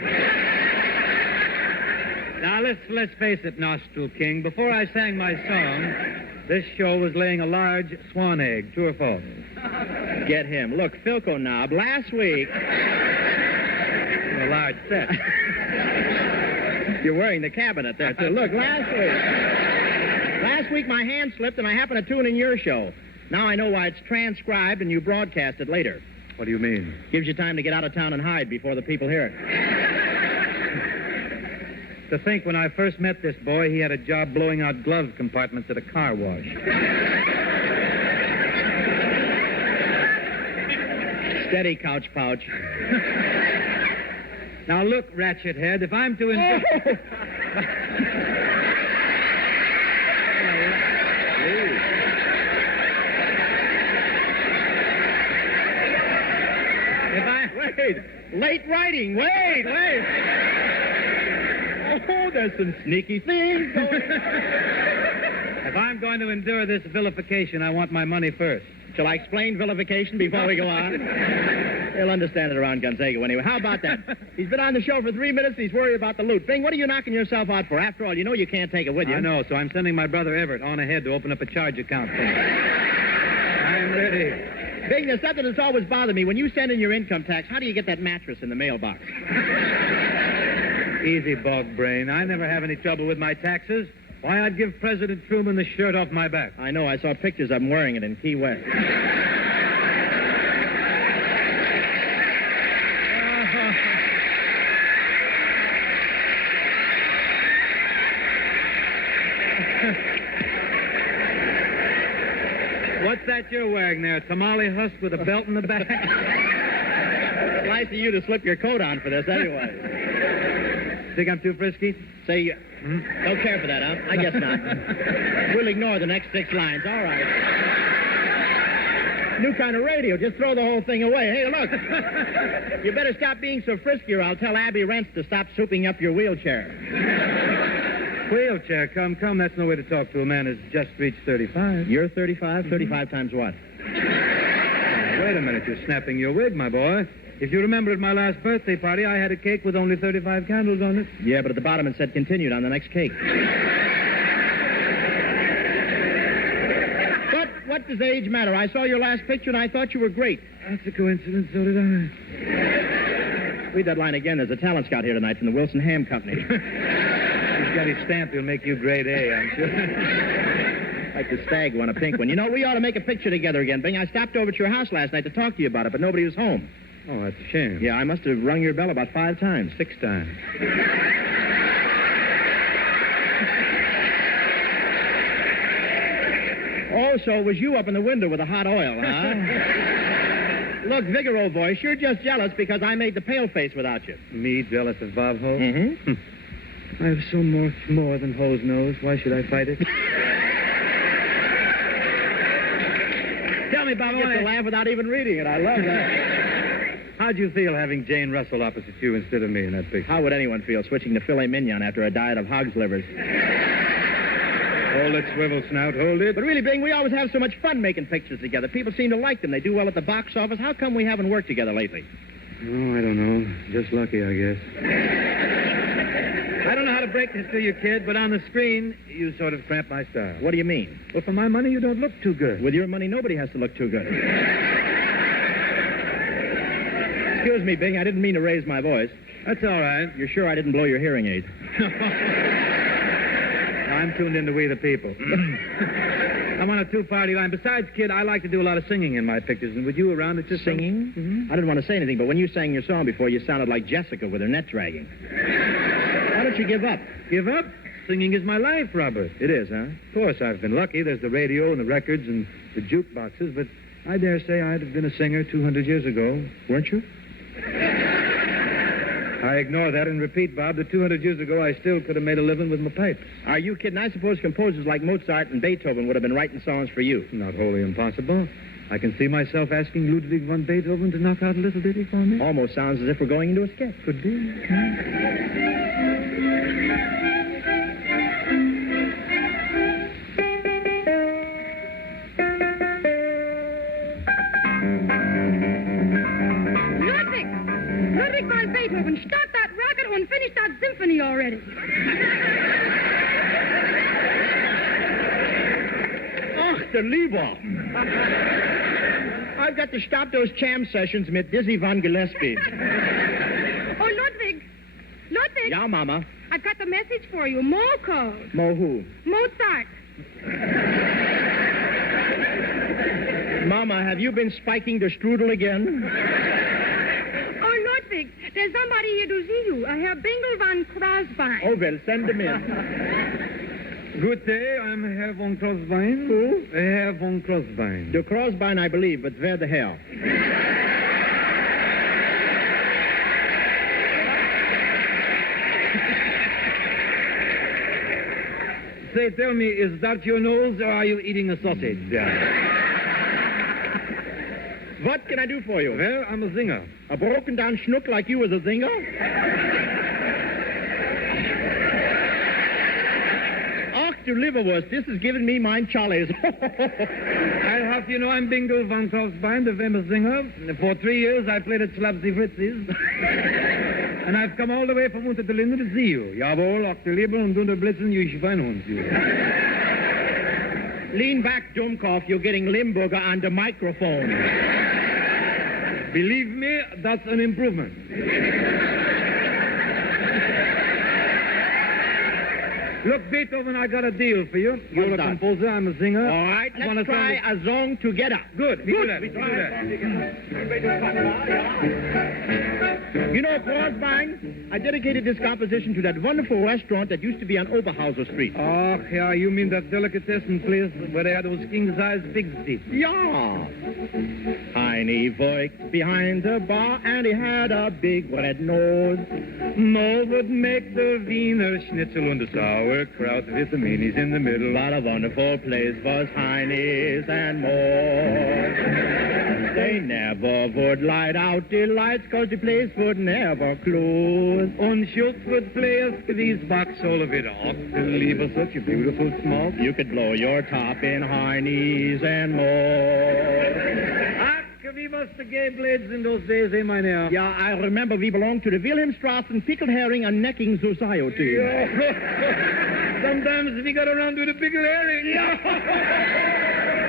Now, let's face it, Nostril King. Before I sang my song, this show was laying a large swan egg. True or false? Get him. Look, Philco Knob, last week... A large set. You're wearing the cabinet there, too. Look, last week my hand slipped and I happened to tune in your show. Now I know why it's transcribed and you broadcast it later. What do you mean? Gives you time to get out of town and hide before the people hear it. To think when I first met this boy, he had a job blowing out glove compartments at a car wash. Steady, couch pouch. Now look, ratchet head, if I'm to enjoy... Wait, late writing. Wait. Oh, there's some sneaky things going on. If I'm going to endure this vilification, I want my money first. Shall I explain vilification before we go on? They'll understand it around Gonzaga anyway. How about that? He's been on the show for 3 minutes and he's worried about the loot. Bing, what are you knocking yourself out for? After all, you know you can't take it with you. I know, so I'm sending my brother Everett on ahead to open up a charge account for me. I'm ready. Bing, there's something that's always bothered me. When you send in your income tax, how do you get that mattress in the mailbox? Easy, bog brain. I never have any trouble with my taxes. Why, I'd give President Truman the shirt off my back. I know. I saw pictures of him wearing it in Key West. What's that you're wearing there? A tamale husk with a belt in the back? It's nice of you to slip your coat on for this anyway. Think I'm too frisky? Say, don't care for that, huh? I guess not. We'll ignore the next 6 lines. All right. New kind of radio. Just throw the whole thing away. Hey, look. You better stop being so frisky or I'll tell Abby Rents to stop souping up your wheelchair. Wheelchair, come. That's no way to talk to a man who's just reached 35. You're 35? 35 times what? Wait a minute. You're snapping your wig, my boy. If you remember at my last birthday party, I had a cake with only 35 candles on it. Yeah, but at the bottom it said continued on the next cake. But what does age matter? I saw your last picture and I thought you were great. That's a coincidence, so did I. Read that line again. There's a talent scout here tonight from the Wilson Ham Company. He's got his stamp. He'll make you grade A, I'm sure. Like the stag one, a pink one. You know, we ought to make a picture together again, Bing. I stopped over at your house last night to talk to you about it, but nobody was home. Oh, that's a shame. Yeah, I must have rung your bell about 5 times. 6 times. Oh, so it was you up in the window with the hot oil, huh? Look, Vigor, old voice, you're just jealous because I made the pale face without you. Me jealous of Bob Hope? Mm-hmm. I have so much more than Ho's nose. Why should I fight it? Tell me, Bob, I get to laugh without even reading it. I love that. How'd you feel having Jane Russell opposite you instead of me in that picture? How would anyone feel switching to filet mignon after a diet of hog's livers? Hold it, swivel snout, hold it. But really, Bing, we always have so much fun making pictures together. People seem to like them. They do well at the box office. How come we haven't worked together lately? Oh, I don't know. Just lucky, I guess. I don't know how to break this to you, kid, but on the screen, you sort of cramp my style. What do you mean? Well, for my money, you don't look too good. With your money, nobody has to look too good. Excuse me, Bing. I didn't mean to raise my voice. That's all right. You're sure I didn't blow your hearing aid? I'm tuned into We the People. I'm on a 2-party line. Besides, kid, I like to do a lot of singing in my pictures. And with you around, it's just singing? Mm-hmm. I didn't want to say anything, but when you sang your song before, you sounded like Jessica with her net dragging. Why don't you give up? Give up? Singing is my life, Robert. It is, huh? Of course, I've been lucky. There's the radio and the records and the jukeboxes, but I dare say I'd have been a singer 200 years ago. Weren't you? I ignore that and repeat, Bob, that 200 years ago I still could have made a living with my pipes. Are you kidding? I suppose composers like Mozart and Beethoven would have been writing songs for you. Not wholly impossible. I can see myself asking Ludwig von Beethoven to knock out a little ditty for me. Almost sounds as if we're going into a sketch. Could be. Ludwig von Beethoven, start that racket and finish that symphony already. Ach, der Lieber. I've got to stop those jam sessions mit Dizzy Van Gillespie. Oh, Ludwig. Ludwig. Yeah, Mama. I've got the message for you. Mo called. Mo who? Mozart. Mama, have you been spiking the strudel again? There's somebody here to see you. Herr Bingle van Crosby. Oh, well, send him in. Good day, I'm Herr von Crosby. Who? Herr von Crosby. The Crosby, I believe, but where the hell? Say, tell me, is that your nose or are you eating a sausage? What can I do for you? Well, I'm a singer. A broken-down schnook like you is a singer? Ach, du Liverwurst, this is giving me mine Charlie's. I have you know I'm Bingle van Crosby, the famous singer. For 3 years I played at Slapsy Fritzies. And I've come all the way from Unter den Linden to see you. Jawohl, ach du Lieber und unter Blitzen, you Schweinhund, you. Lean back, Dummkopf. You're getting Limburger on the microphone. Believe me, that's an improvement. Look, Beethoven, I got a deal for you. You're a composer, I'm a singer. All right, let's try a song together. Good. We do that. You know, Crosby, I dedicated this composition to that wonderful restaurant that used to be on Oberhauser Street. Oh, yeah, you mean that delicatessen place where they had those king-size pig's teeth? Yeah. Heine worked behind the bar and he had a big red nose. No would make the Wiener Schnitzel and the sauerkraut with the minis in the middle. What a wonderful place was Heine's and more. They never would light out the lights cause the place would never close. Und Schultz would play a squeeze box all of it off to leave us such a beautiful smoke. You could blow your top in Heine's and more. Wie was the gay blades in those days, eh, mein Herr? Yeah, I remember we belonged to the Wilhelmstrassen Pickled Herring and Necking Society. Sometimes we got around with a pickled herring.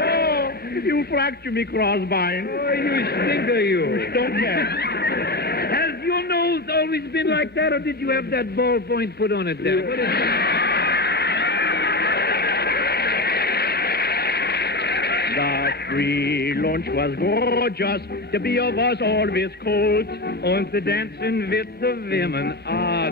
Oh, you fracture me, Crosby. Oh, you stinker, you. Stunk. Has your nose always been like that, or did you have that ballpoint put on it there? What is that? The free lunch was gorgeous. The beer was always cold. Und the dancing with the women.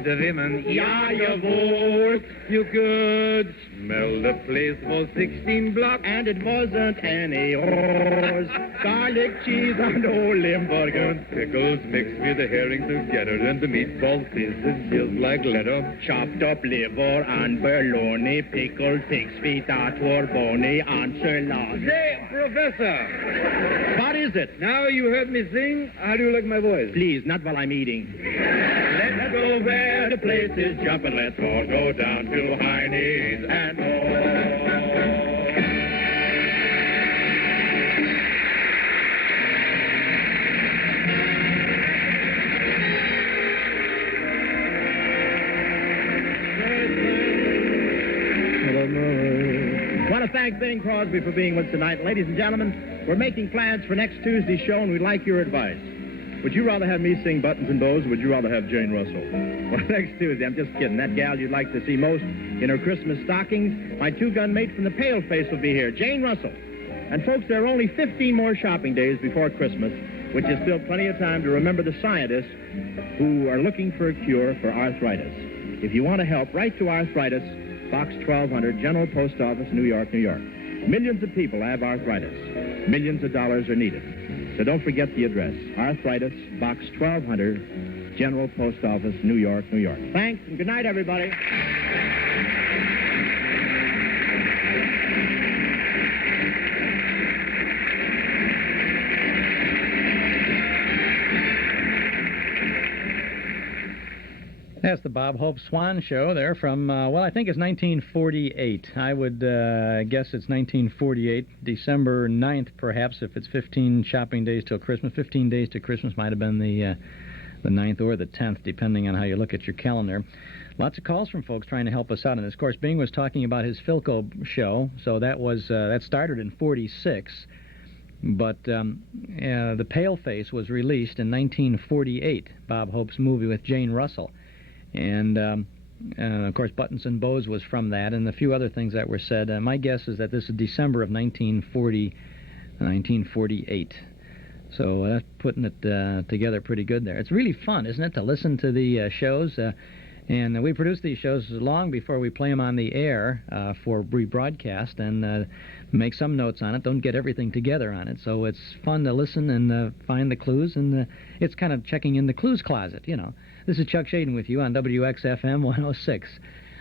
The women. Ja, jawohl. You could smell the place was 16 blocks. And it wasn't any horse. Garlic cheese and old Limburger. Pickles mixed with the herring together, and the meatballs tasted just like leather. Chopped up liver and bologna, pickled pig's feet that were bony, and salad. Say, Professor. What is it? Now you heard me sing. How do you like my voice? Please, not while I'm eating. Let's go where the place is jumping. Let's all go down to Heine's and I want to thank Bing Crosby for being with us tonight. Ladies and gentlemen, we're making plans for next Tuesday's show, and we'd like your advice. Would you rather have me sing Buttons and Bows, or would you rather have Jane Russell? Well, next Tuesday, I'm just kidding. That gal you'd like to see most in her Christmas stockings, my two-gun mate from the Paleface will be here, Jane Russell. And folks, there are only 15 more shopping days before Christmas, which is still plenty of time to remember the scientists who are looking for a cure for arthritis. If you want to help, write to Arthritis, Box 1200, General Post Office, New York, New York. Millions of people have arthritis. Millions of dollars are needed. So don't forget the address. Arthritis, Box 1200, General Post Office, New York, New York. Thanks, and good night, everybody. That's the Bob Hope Swan Show there from, well, I think it's 1948. I would guess it's 1948, December 9th, perhaps, if it's 15 shopping days till Christmas. 15 days to Christmas might have been the 9th or the 10th, depending on how you look at your calendar. Lots of calls from folks trying to help us out in this. Of course, Bing was talking about his Philco show, so that was that started in 46. But the Paleface was released in 1948, Bob Hope's movie with Jane Russell. And, of course, Buttons and Bows was from that, and a few other things that were said. My guess is that this is December of 1948. So that's putting it together pretty good there. It's really fun, isn't it, to listen to the shows? And we produce these shows long before we play them on the air for rebroadcast, and make some notes on it. Don't get everything together on it. So it's fun to listen and find the clues, and it's kind of checking in the clues closet, you know. This is Chuck Shaden with you on WXFM 106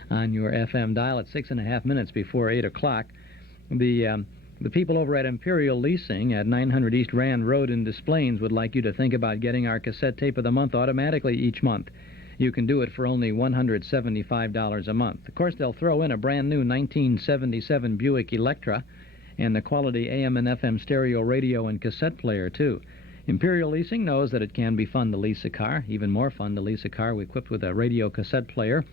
on your FM dial at 6.5 minutes before 8 o'clock. The people over at Imperial Leasing at 900 East Rand Road in Des Plaines would like you to think about getting our cassette tape of the month automatically each month. You can do it for only $175 a month. Of course, they'll throw in a brand new 1977 Buick Electra and the quality AM and FM stereo radio and cassette player, too. Imperial Leasing knows that it can be fun to lease a car, even more fun to lease a car equipped with a radio cassette player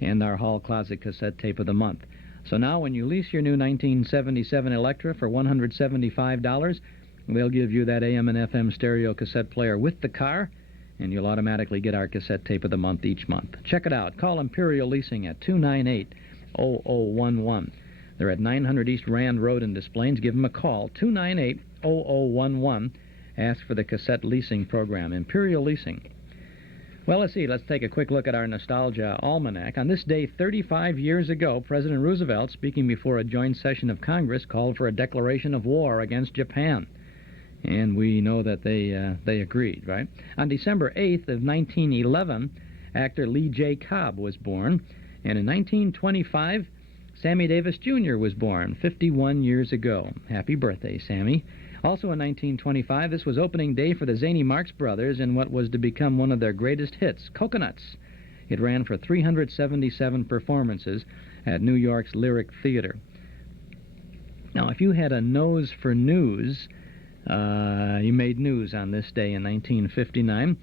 and our Hall Closet cassette tape of the month. So now when you lease your new 1977 Electra for $175, they'll give you that AM and FM stereo cassette player with the car, and you'll automatically get our cassette tape of the month each month. Check it out. Call Imperial Leasing at 298-0011. They're at 900 East Rand Road in Des Plaines. Give them a call, 298-0011. Ask for the cassette leasing program, Imperial Leasing. Well, let's see. Let's take a quick look at our Nostalgia Almanac. On this day 35 years ago, President Roosevelt, speaking before a joint session of Congress, called for a declaration of war against Japan. And we know that they agreed, right? On December 8th of 1911, actor Lee J. Cobb was born. And in 1925, Sammy Davis Jr. was born, 51 years ago. Happy birthday, Sammy. Also in 1925, this was opening day for the Zany Marx Brothers in what was to become one of their greatest hits, Coconuts. It ran for 377 performances at New York's Lyric Theater. Now, if you had a nose for news, you made news on this day in 1959,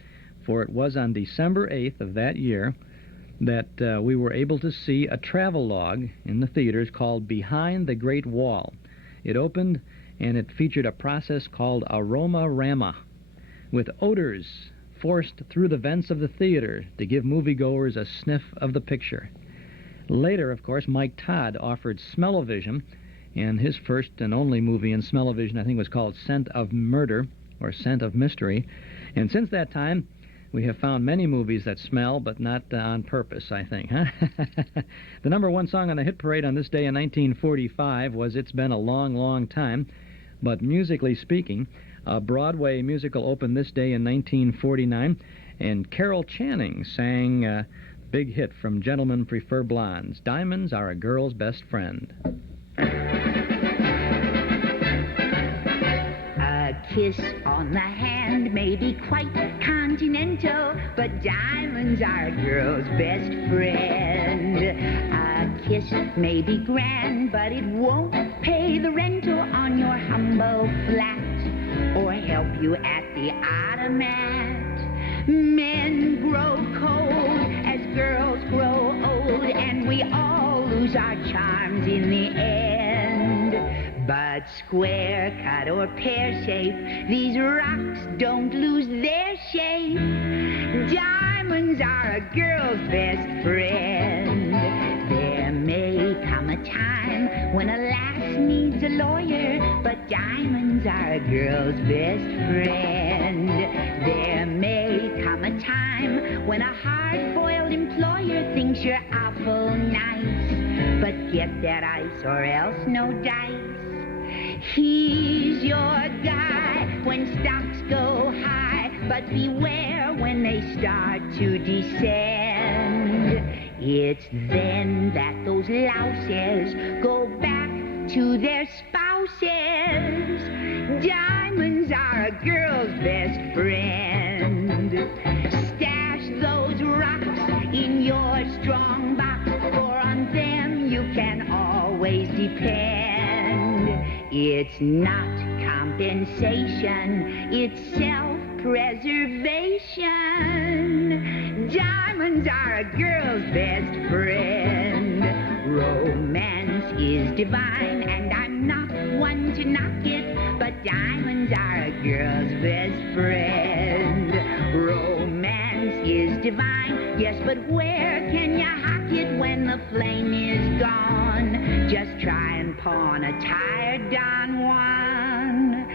for it was on December 8th of that year that we were able to see a travelogue in the theaters called Behind the Great Wall. It opened, and it featured a process called Aroma-Rama, with odors forced through the vents of the theater to give moviegoers a sniff of the picture. Later, of course, Mike Todd offered Smell-O-Vision, and his first and only movie in Smell-O-Vision, I think, was called Scent of Murder, or Scent of Mystery. And since that time, we have found many movies that smell, but not on purpose, I think, huh? The number one song on the hit parade on this day in 1945 was It's Been a Long, Long Time. But musically speaking, a Broadway musical opened this day in 1949, and Carol Channing sang a big hit from Gentlemen Prefer Blondes, Diamonds Are a Girl's Best Friend. A kiss on the hand may be quite continental, but diamonds are a girl's best friend. A kiss may be grand, but it won't pay the rental on your humble flat or help you at the automat. Men grow cold as girls grow old, and we all lose our charms in the end. But square cut or pear shape, these rocks don't lose their shape. Diamonds are a girl's best friend. There may come a time when a lass needs a lawyer, but diamonds are a girl's best friend. There may come a time when a hard-boiled employer thinks you're awful nice, but get that ice or else no dice. He's your guy when stocks go high, but beware when they start to descend. It's then that those louses go back to their spouses. Diamonds are a girl's best friend. Stash those rocks in your strong box, for on them you can always depend. It's not compensation, it's self-preservation. Diamonds are a girl's best friend. Romance is divine, and I'm not one to knock it, but diamonds are a girl's best friend. Romance is divine, yes, but where can you hock it when the flame is gone? Just try and pawn a tired Don Juan.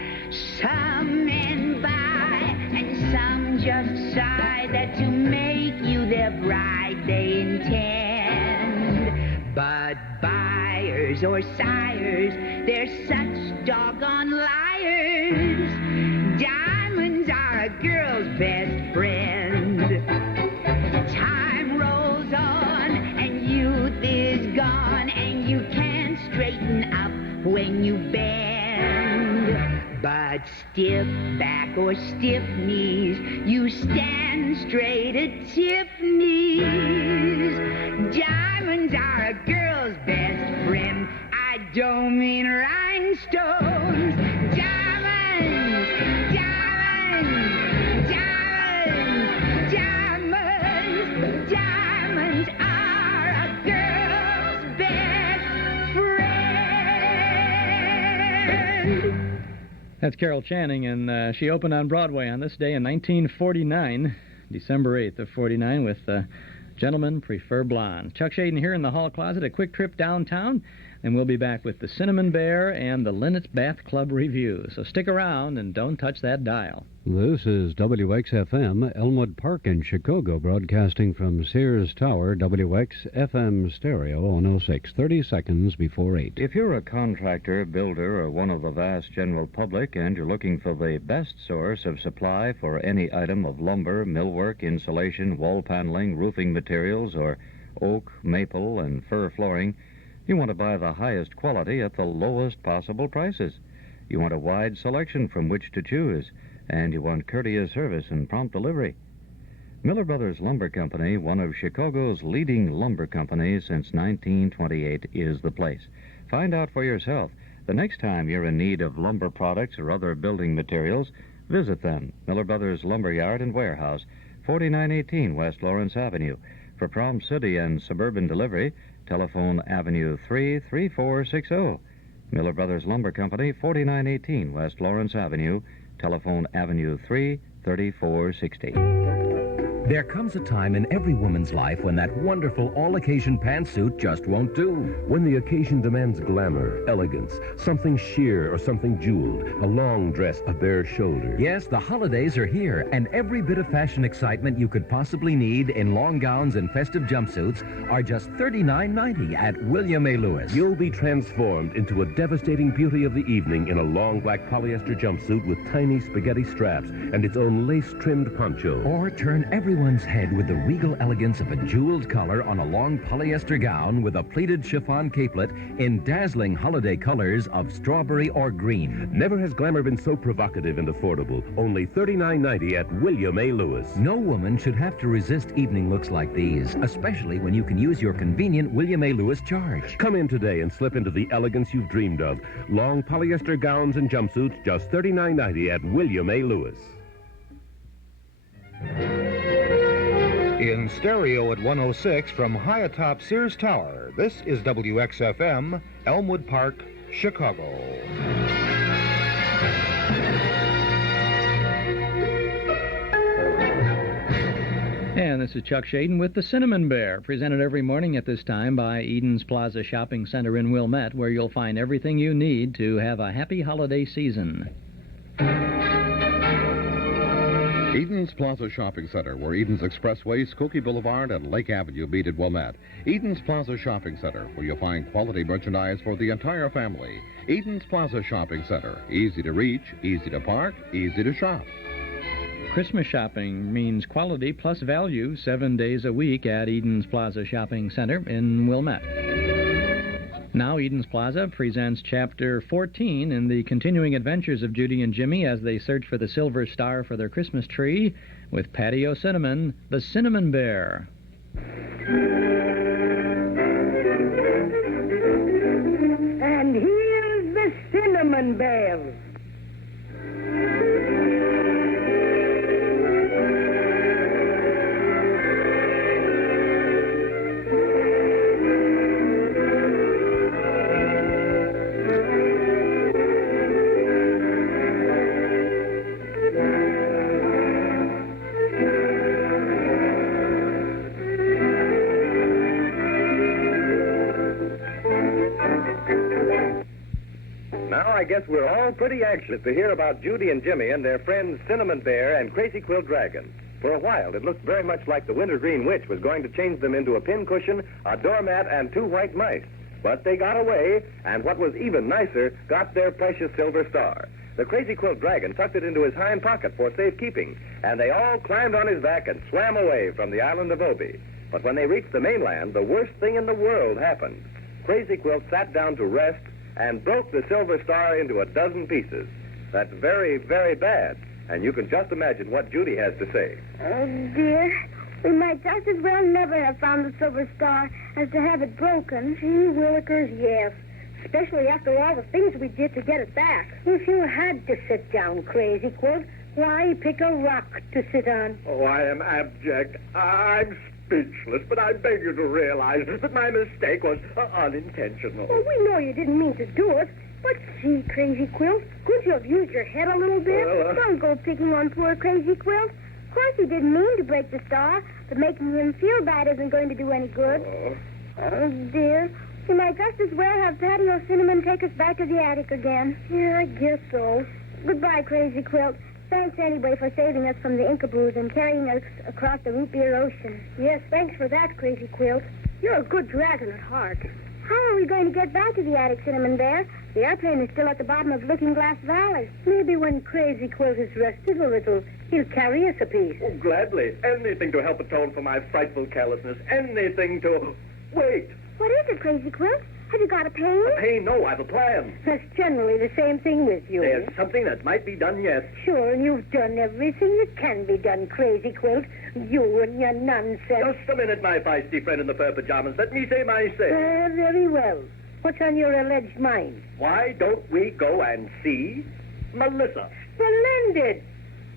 Some men buy and some just sigh that to make you their bride they intend. But buyers or sires, they're such doggone liars. Diamonds are a girl's best friend. Time rolls on and youth is gone, and you can't straighten up when you bend. But stiff back or stiff knees, you stand straight at Tiffany's. Diamonds are a girl's best friend. I don't mean rhinestones. Diamonds, diamonds, diamonds, diamonds, diamonds are a girl's best friend. That's Carol Channing, and she opened on Broadway on this day in 1949, December 8th of 49, with Gentlemen Prefer Blondes. Chuck Shaden here in the hall closet, a quick trip downtown, and we'll be back with the Cinnamon Bear and the LINIT Bath Club Revue. So stick around and don't touch that dial. This is WXFM, Elmwood Park in Chicago, broadcasting from Sears Tower, WXFM Stereo on 06, 30 seconds before 8. If you're a contractor, builder, or one of the vast general public, and you're looking for the best source of supply for any item of lumber, millwork, insulation, wall paneling, roofing materials, or oak, maple, and fir flooring, you want to buy the highest quality at the lowest possible prices. You want a wide selection from which to choose, and you want courteous service and prompt delivery. Miller Brothers Lumber Company, one of Chicago's leading lumber companies since 1928, is the place. Find out for yourself. The next time you're in need of lumber products or other building materials, visit them. Miller Brothers Lumber Yard and Warehouse, 4918 West Lawrence Avenue. For prompt city and suburban delivery, telephone Avenue 33460. Miller Brothers Lumber Company, 4918 West Lawrence Avenue, Telephone Avenue 3, 3460. There comes a time in every woman's life when that wonderful all-occasion pantsuit just won't do. When the occasion demands glamour, elegance, something sheer or something jeweled, a long dress, a bare shoulder. Yes, the holidays are here, and every bit of fashion excitement you could possibly need in long gowns and festive jumpsuits are just $39.90 at William A. Lewis. You'll be transformed into a devastating beauty of the evening in a long black polyester jumpsuit with tiny spaghetti straps and its own lace-trimmed poncho. Or turn everyone's head with the regal elegance of a jeweled collar on a long polyester gown with a pleated chiffon capelet in dazzling holiday colors of strawberry or green. Never has glamour been so provocative and affordable. Only $39.90 at William A. Lewis. No woman should have to resist evening looks like these, especially when you can use your convenient William A. Lewis charge. Come in today and slip into the elegance you've dreamed of. Long polyester gowns and jumpsuits, just $39.90 at William A. Lewis. In stereo at 106 from high atop Sears Tower, this is WXFM, Elmwood Park, Chicago. And this is Chuck Shaden with the Cinnamon Bear, presented every morning at this time by Eden's Plaza Shopping Center in Wilmette, where you'll find everything you need to have a happy holiday season. Eden's Plaza Shopping Center, where Eden's Expressway, Skokie Boulevard, and Lake Avenue meet at Wilmette. Eden's Plaza Shopping Center, where you'll find quality merchandise for the entire family. Eden's Plaza Shopping Center. Easy to reach, easy to park, easy to shop. Christmas shopping means quality plus value 7 days a week at Eden's Plaza Shopping Center in Wilmette. Now Eden's Plaza presents Chapter 14 in the continuing adventures of Judy and Jimmy as they search for the silver star for their Christmas tree with Patty O'Cinnamon, the Cinnamon Bear. And here's the Cinnamon Bear. I guess we're all pretty anxious to hear about Judy and Jimmy and their friends Cinnamon Bear and Crazy Quill Dragon. For a while, it looked very much like the Wintergreen Witch was going to change them into a pincushion, a doormat, and 2 white mice. But they got away, and what was even nicer, got their precious silver star. The Crazy Quill Dragon tucked it into his hind pocket for safekeeping, and they all climbed on his back and swam away from the island of Obi. But when they reached the mainland, the worst thing in the world happened. Crazy Quill sat down to rest and broke the silver star into a dozen pieces. That's very, very bad. And you can just imagine what Judy has to say. Oh, dear. We might just as well never have found the silver star as to have it broken. Gee willikers, yes. Especially after all the things we did to get it back. If you had to sit down, Crazy Quill, why pick a rock to sit on? Oh, I am abject. I'm speechless, but I beg you to realize that my mistake was unintentional. Well, we know you didn't mean to do it. But gee, Crazy Quill, couldn't you have used your head a little bit? Don't go picking on poor Crazy Quill. Of course he didn't mean to break the star, but making him feel bad isn't going to do any good. Oh, dear. We might just as well have Patty O'Cinnamon take us back to the attic again. Yeah, I guess so. Goodbye, Crazy Quill. Thanks anyway for saving us from the Incaboos and carrying us across the root beer ocean. Yes, thanks for that, Crazy Quill. You're a good dragon at heart. How are we going to get back to the attic, Cinnamon Bear? The airplane is still at the bottom of Looking Glass Valley. Maybe when Crazy Quill has rested a little, he'll carry us a piece. Oh, gladly. Anything to help atone for my frightful carelessness. Anything to... Wait. What is it, Crazy Quill? Have you got a pain? A pain? No, I've a plan. That's generally the same thing with you. There's something that might be done yet. Sure, and you've done everything that can be done, Crazy Quill. You and your nonsense. Just a minute, my feisty friend in the fur pajamas. Let me say my say. Very well. What's on your alleged mind? Why don't we go and see Melissa? Splendid.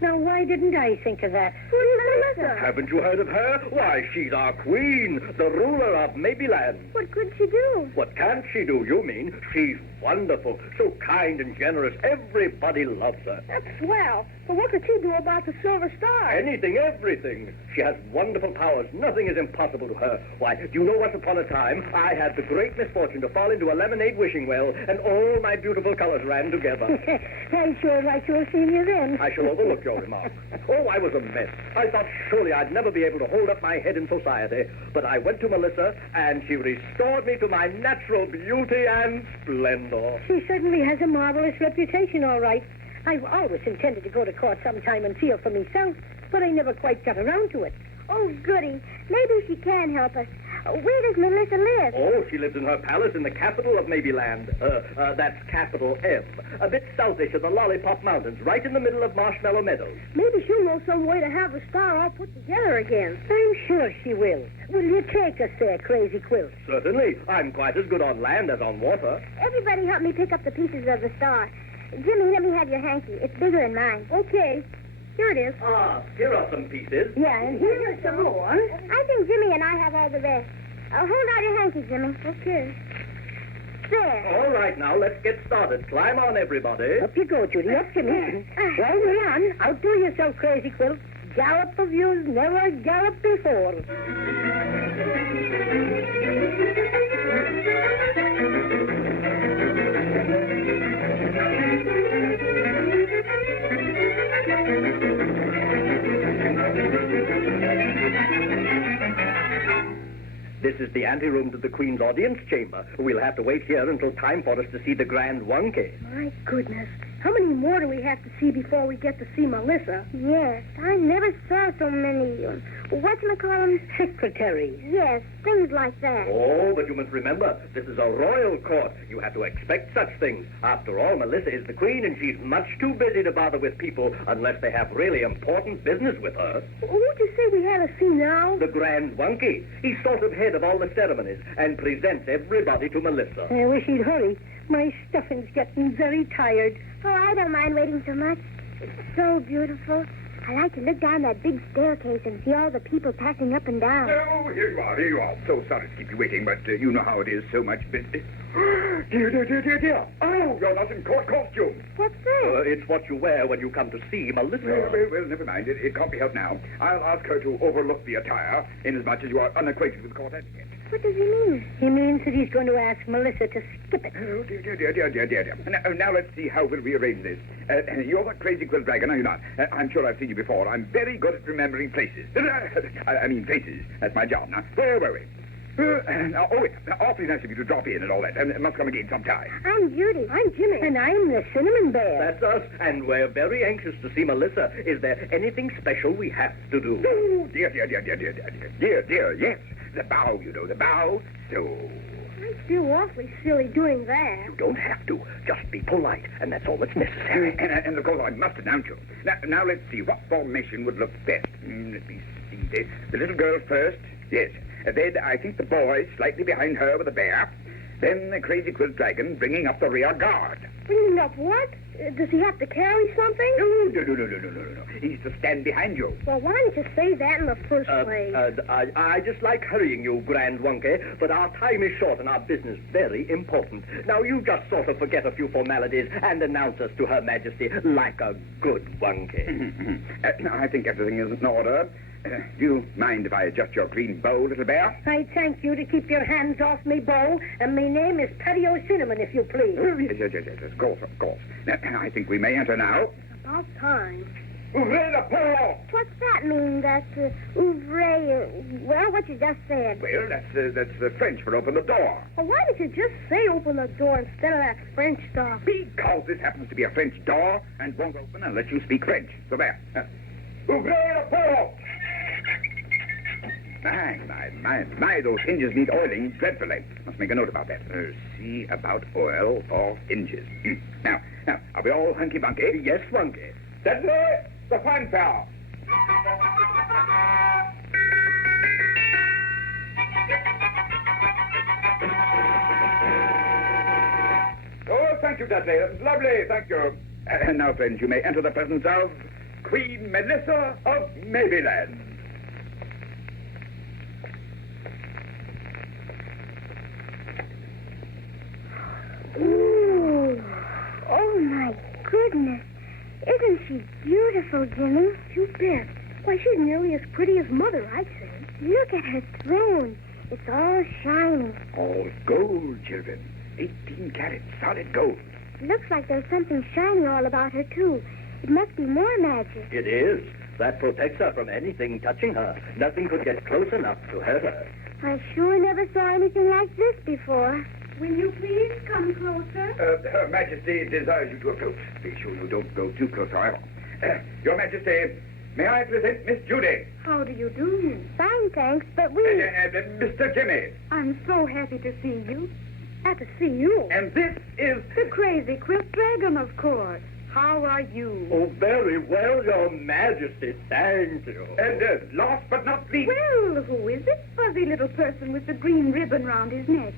Now, why didn't I think of that? Who's Melissa? Haven't you heard of her? Why, she's our queen, the ruler of Maybeland. What could she do? What can't she do, you mean? She's wonderful, so kind and generous. Everybody loves her. That's swell. But what could she do about the Silver Star? Anything, everything. She has wonderful powers. Nothing is impossible to her. Why, do you know once upon a time, I had the great misfortune to fall into a lemonade wishing well, and all my beautiful colors ran together. I sure like to have seen you then. I shall overlook your remark. Oh, I was a mess. I thought surely I'd never be able to hold up my head in society. But I went to Melissa, and she restored me to my natural beauty and splendor. She certainly has a marvelous reputation, all right. I've always intended to go to court sometime and feel for myself, but I never quite got around to it. Oh, goody. Maybe she can help us. Where does Melissa live? Oh, she lives in her palace in the capital of Maybeland. That's capital M. A bit southish of the Lollipop Mountains, right in the middle of Marshmallow Meadows. Maybe she'll know some way to have the star all put together again. I'm sure she will. Will you take us there, Crazy Quilt? Certainly. I'm quite as good on land as on water. Everybody help me pick up the pieces of the star. Jimmy, let me have your hanky. It's bigger than mine. Okay. Here it is. Ah, here are some pieces. Yeah, and here's some more. I think Jimmy and I have all the rest. Hold out your hanky, Jimmy. Okay. There. All right, now, let's get started. Climb on, everybody. Up you go, Judy. Up, Jimmy. Well, we're on. Outdo yourself, Crazy Quilt. Gallop of you's never galloped before. This is the anteroom to the Queen's audience chamber. We'll have to wait here until time for us to see the Grand Wunke. My goodness. How many more do we have to see before we get to see Melissa? Yes. I never saw so many, whatchamacallem? Secretaries. Yes, things like that. Oh, but you must remember, this is a royal court. You have to expect such things. After all, Melissa is the Queen, and she's much too busy to bother with people unless they have really important business with her. Who'd you say we had to see now? The Grand Wunke. He's sort of head of all the ceremonies and presents everybody to Melissa. I wish he'd hurry. My stuffing's getting very tired. Oh, I don't mind waiting so much. It's so beautiful. I like to look down that big staircase and see all the people passing up and down. Oh, here you are, here you are. So sorry to keep you waiting, but you know how it is, so much business. Dear. Oh, you're not in court costume. What's that? It's what you wear when you come to see Melissa. Well, never mind. It can't be helped now. I'll ask her to overlook the attire, inasmuch as you are unacquainted with court etiquette. What does he mean? He means that he's going to ask Melissa to skip it. Oh, dear. Now let's see how we'll rearrange this. You're the Crazy Quilt Dragon, are you not? I'm sure I've seen you before. I'm very good at remembering places. I mean faces. That's my job. Now, where were we? Awfully nice of you to drop in and all that. Must come again sometime. I'm Judy. I'm Jimmy. And I'm the Cinnamon Bear. That's us, and we're very anxious to see Melissa. Is there anything special we have to do? Oh, dear, yes. The bow, you know, the bow. So... I feel awfully silly doing that. You don't have to. Just be polite, and that's all that's necessary. And of course, I must announce you. Now let's see. What formation would look best? Let me see. The little girl first. Yes. Then I think the boy slightly behind her with the bear. Then the Crazy Quilt Dragon bringing up the rear guard. Bringing up what? Does he have to carry something? No. He's to stand behind you. Well, why didn't you say that in the first place? I just like hurrying you, Grand Wunke, but our time is short and our business very important. Now, you just sort of forget a few formalities and announce us to Her Majesty like a good Wunke. I think everything is in order. Do you mind if I adjust your green bow, little bear? I thank you to keep your hands off me bow, and my name is Patio Cinnamon, if you please. Yes, of course. Now, I think we may enter now. About time. Ouvrez la porte! What's that mean? That's ouvre, well, what you just said. Well, that's French for open the door. Well, why did you just say open the door instead of that French stuff? Because this happens to be a French door and won't open unless you speak French. So there. Ouvrez la porte! My, those hinges need oiling dreadfully. Must make a note about that. See about oil for hinges. Now, are we all hunky-bunky? Yes, Wunke. Steadily, the fanfare. Oh, thank you, Dudley. Lovely, thank you. And now, friends, you may enter the presence of Queen Melissa of Maryland. Ooh. Oh, my goodness. Isn't she beautiful, Jimmy? You bet. Why, she's nearly as pretty as Mother, I'd say. Look at her throne. It's all shiny. All gold, children. 18 karat solid gold. Looks like there's something shiny all about her, too. It must be more magic. It is. That protects her from anything touching her. Nothing could get close enough to hurt her. I sure never saw anything like this before. Will you please come closer? Her Majesty desires you to approach. Be sure you don't go too close, however. Your Majesty, may I present Miss Judy? How do you do? Fine, thanks, but we... Mr. Jimmy. I'm so happy to see you. Happy to see you. And this is... The Crazy Quilt Dragon, of course. How are you? Oh, very well, Your Majesty. Thank you. And last but not least... Well, who is it? Fuzzy little person with the green ribbon round his neck.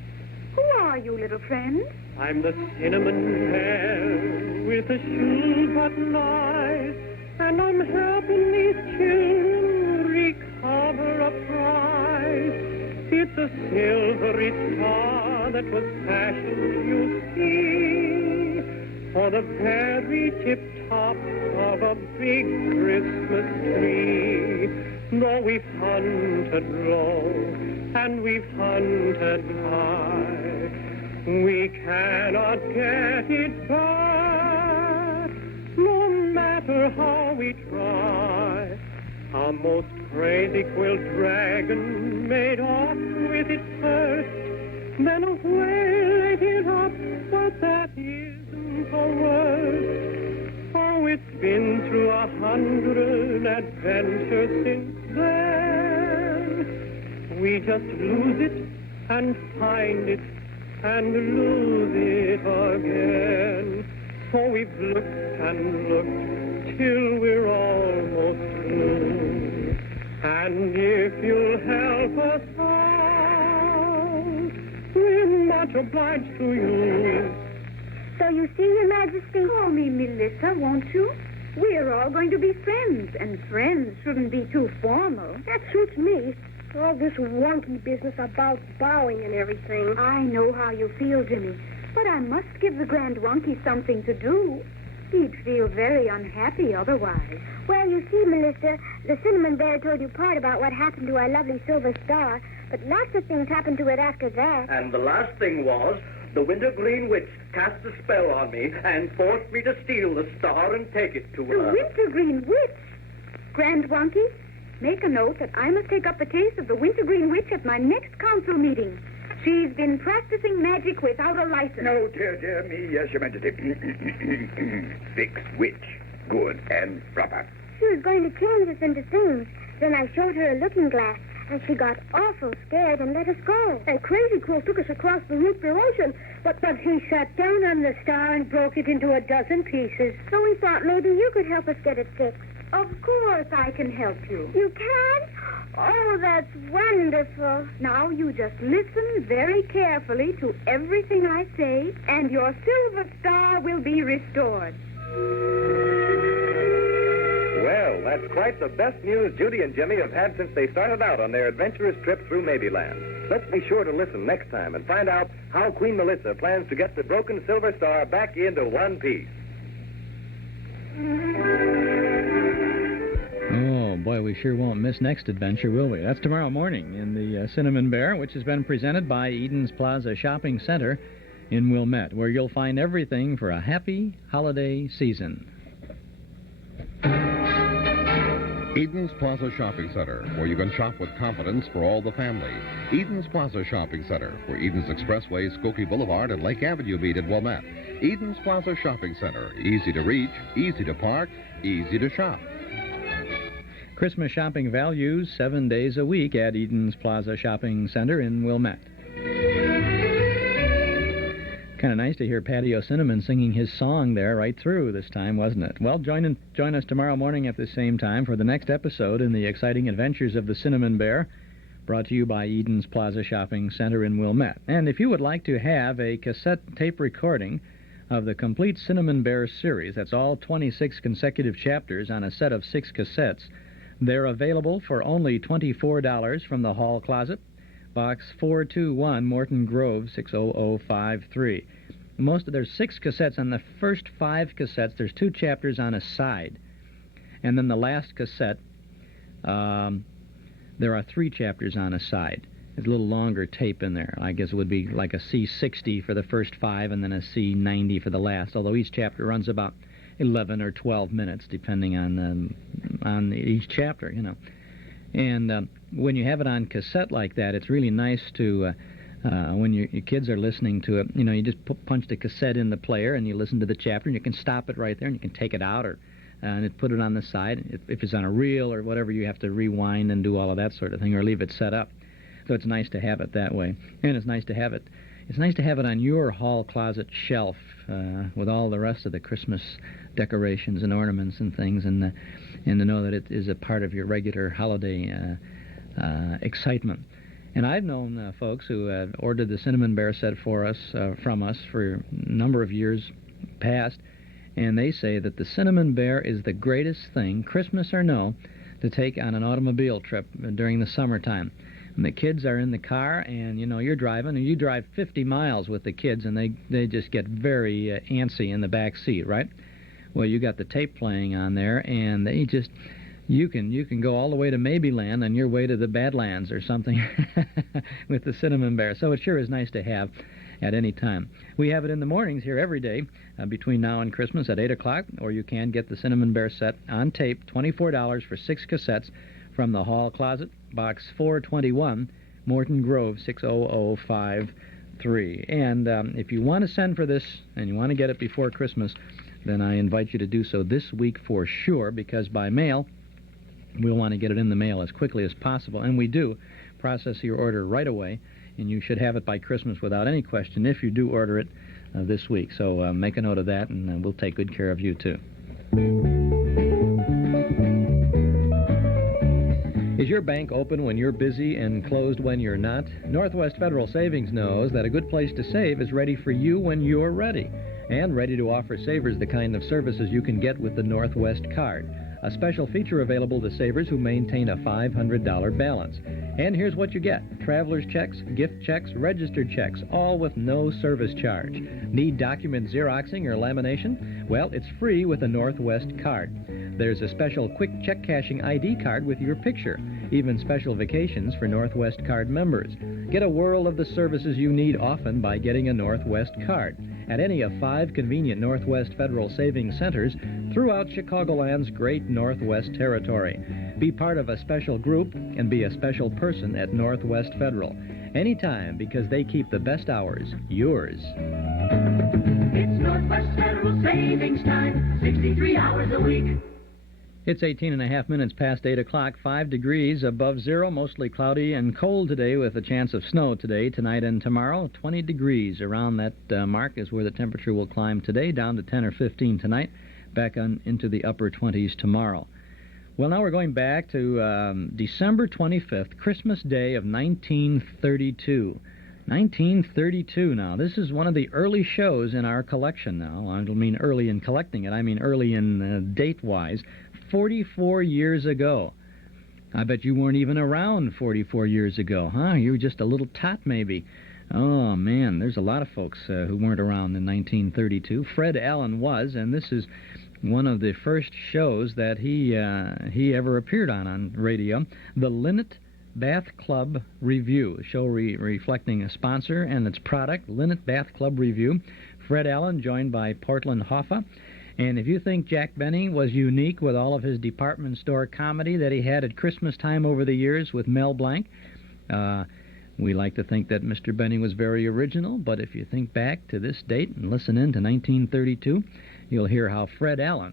Who are you, little friend? I'm the cinnamon bear with the shoe button eyes, and I'm helping these children recover a prize. It's a silvery star that was fashioned, you see, for the very tip-top of a big Christmas tree. Though we've hunted low and we've hunted high, we cannot get it back, no matter how we try. Our most crazy quilt dragon made off with it first, then away it up, but that isn't the worst. Oh, it's been through 100 adventures since then. We just lose it and find it and lose it again. So we've looked and looked till we're almost through. And if you'll help us out, we're much obliged to you. So you see, Your Majesty? Call me Melissa, won't you? We're all going to be friends, and friends shouldn't be too formal. That suits me. All this wonky business about bowing and everything. I know how you feel, Jimmy, but I must give the Grand Wonky something to do. He'd feel very unhappy otherwise. Well, you see, Melissa, the Cinnamon Bear told you part about what happened to our lovely silver star, but lots of things happened to it after that. And the last thing was, the Wintergreen Witch cast a spell on me and forced me to steal the star and take it to The her. Wintergreen Witch? Grand Wonky, make a note that I must take up the case of the Wintergreen Witch at my next council meeting. She's been practicing magic without a license. No, dear me, yes, Your Majesty. Fix witch. Good and proper. She was going to change us into things. Then I showed her a looking glass, and she got awful scared and let us go. And Crazy Quilt took us across the root beer ocean, but he sat down on the star and broke it into a dozen pieces. So we thought maybe you could help us get it fixed. Of course I can help you. You can? Oh, that's wonderful. Now you just listen very carefully to everything I say, and your silver star will be restored. Well, that's quite the best news Judy and Jimmy have had since they started out on their adventurous trip through Maryland. Let's be sure to listen next time and find out how Queen Melissa plans to get the broken silver star back into one piece. Oh, boy, we sure won't miss next adventure, will we? That's tomorrow morning in the Cinnamon Bear, which has been presented by Eden's Plaza Shopping Center in Wilmette, where you'll find everything for a happy holiday season. Eden's Plaza Shopping Center, where you can shop with confidence for all the family. Eden's Plaza Shopping Center, where Eden's Expressway, Skokie Boulevard, and Lake Avenue meet at Wilmette. Eden's Plaza Shopping Center, easy to reach, easy to park, easy to shop. Christmas shopping values 7 days a week at Eden's Plaza Shopping Center in Wilmette. Kind of nice to hear Patio Cinnamon singing his song there right through this time, wasn't it? Well, join us tomorrow morning at the same time for the next episode in the exciting adventures of the Cinnamon Bear, brought to you by Eden's Plaza Shopping Center in Wilmette. And if you would like to have a cassette tape recording of the complete Cinnamon Bear series. That's all 26 consecutive chapters on a set of 6 cassettes. They're available for only $24 from the Hall Closet, Box 421, Morton Grove, 60053. There's 6 cassettes. On the first 5 cassettes, there's 2 chapters on a side. And then the last cassette, there are 3 chapters on a side. There's a little longer tape in there. I guess it would be like a C60 for the first 5 and then a C90 for the last, although each chapter runs about 11 or 12 minutes, depending on each chapter, you know. And when you have it on cassette like that, it's really nice to, when your kids are listening to it, you know, you just punch the cassette in the player and you listen to the chapter, and you can stop it right there, and you can take it out and put it on the side. If it's on a reel or whatever, you have to rewind and do all of that sort of thing, or leave it set up. So it's nice to have it that way, and it's nice to have it. It's nice to have it on your hall closet shelf with all the rest of the Christmas decorations and ornaments and things, and to know that it is a part of your regular holiday excitement. And I've known folks who have ordered the Cinnamon Bear set for us, from us, for a number of years past, and they say that the Cinnamon Bear is the greatest thing, Christmas or no, to take on an automobile trip during the summertime. And the kids are in the car, and, you know, you're driving, and you drive 50 miles with the kids, and they just get very antsy in the back seat, right? Well, you got the tape playing on there, and they just... You can go all the way to Maybeland on your way to the Badlands or something with the Cinnamon Bear. So it sure is nice to have at any time. We have it in the mornings here every day between now and Christmas at 8 o'clock, or you can get the Cinnamon Bear set on tape, $24 for 6 cassettes from the Hall Closet, Box 421, Morton Grove, 60053. And if you want to send for this and you want to get it before Christmas, then I invite you to do so this week for sure, because by mail, we'll want to get it in the mail as quickly as possible, and we do process your order right away, and you should have it by Christmas without any question if you do order it this week. So make a note of that, and we'll take good care of you, too. Is your bank open when you're busy and closed when you're not? Northwest Federal Savings knows that a good place to save is ready for you when you're ready, and ready to offer savers the kind of services you can get with the Northwest Card. A special feature available to savers who maintain a $500 balance. And here's what you get: traveler's checks, gift checks, registered checks, all with no service charge. Need document Xeroxing or lamination? Well, it's free with the Northwest Card. There's a special quick check cashing ID card with your picture. Even special vacations for Northwest Card members. Get a whirl of the services you need often by getting a Northwest Card at any of 5 convenient Northwest Federal Savings Centers throughout Chicagoland's great Northwest Territory. Be part of a special group and be a special person at Northwest Federal. Anytime, because they keep the best hours yours. It's Northwest Federal Savings Time, 63 hours a week. It's 18 and a half minutes past 8 o'clock, 5 degrees above zero, mostly cloudy and cold today with a chance of snow today, tonight, and tomorrow. 20 degrees around that mark is where the temperature will climb today, down to 10 or 15 tonight, back on into the upper 20s tomorrow. Well, now we're going back to December 25th, Christmas Day of 1932. 1932 now. This is one of the early shows in our collection now. I don't mean early in collecting it. I mean early in date-wise. 44 years ago. I bet you weren't even around 44 years ago, huh? You were just a little tot, maybe. Oh, man, there's a lot of folks who weren't around in 1932. Fred Allen was, and this is one of the first shows that he ever appeared on radio, the LINIT Bath Club Review, a show reflecting a sponsor and its product, LINIT Bath Club Review. Fred Allen, joined by Portland Hoffa. And if you think Jack Benny was unique with all of his department store comedy that he had at Christmas time over the years with Mel Blanc, we like to think that Mr. Benny was very original, but if you think back to this date and listen in to 1932, you'll hear how Fred Allen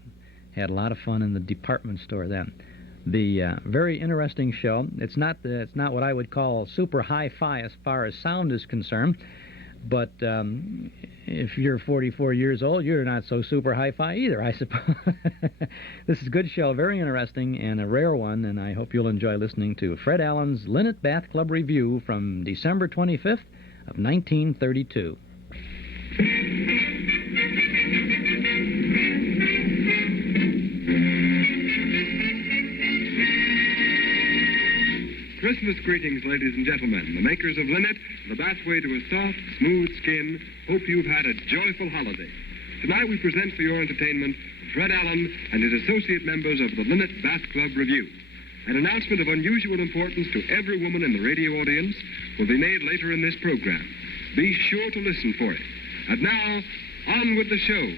had a lot of fun in the department store then. The very interesting show. It's not what I would call super hi-fi as far as sound is concerned, but if you're 44 years old, you're not so super hi-fi either, I suppose. This is a good show, very interesting, and a rare one, and I hope you'll enjoy listening to Fred Allen's LINIT Bath Club Review from December 25th of 1932. Christmas greetings, ladies and gentlemen. The makers of LINIT, the bathway to a soft, smooth skin, hope you've had a joyful holiday. Tonight we present for your entertainment Fred Allen and his associate members of the LINIT Bath Club Revue. An announcement of unusual importance to every woman in the radio audience will be made later in this program. Be sure to listen for it. And now, on with the show.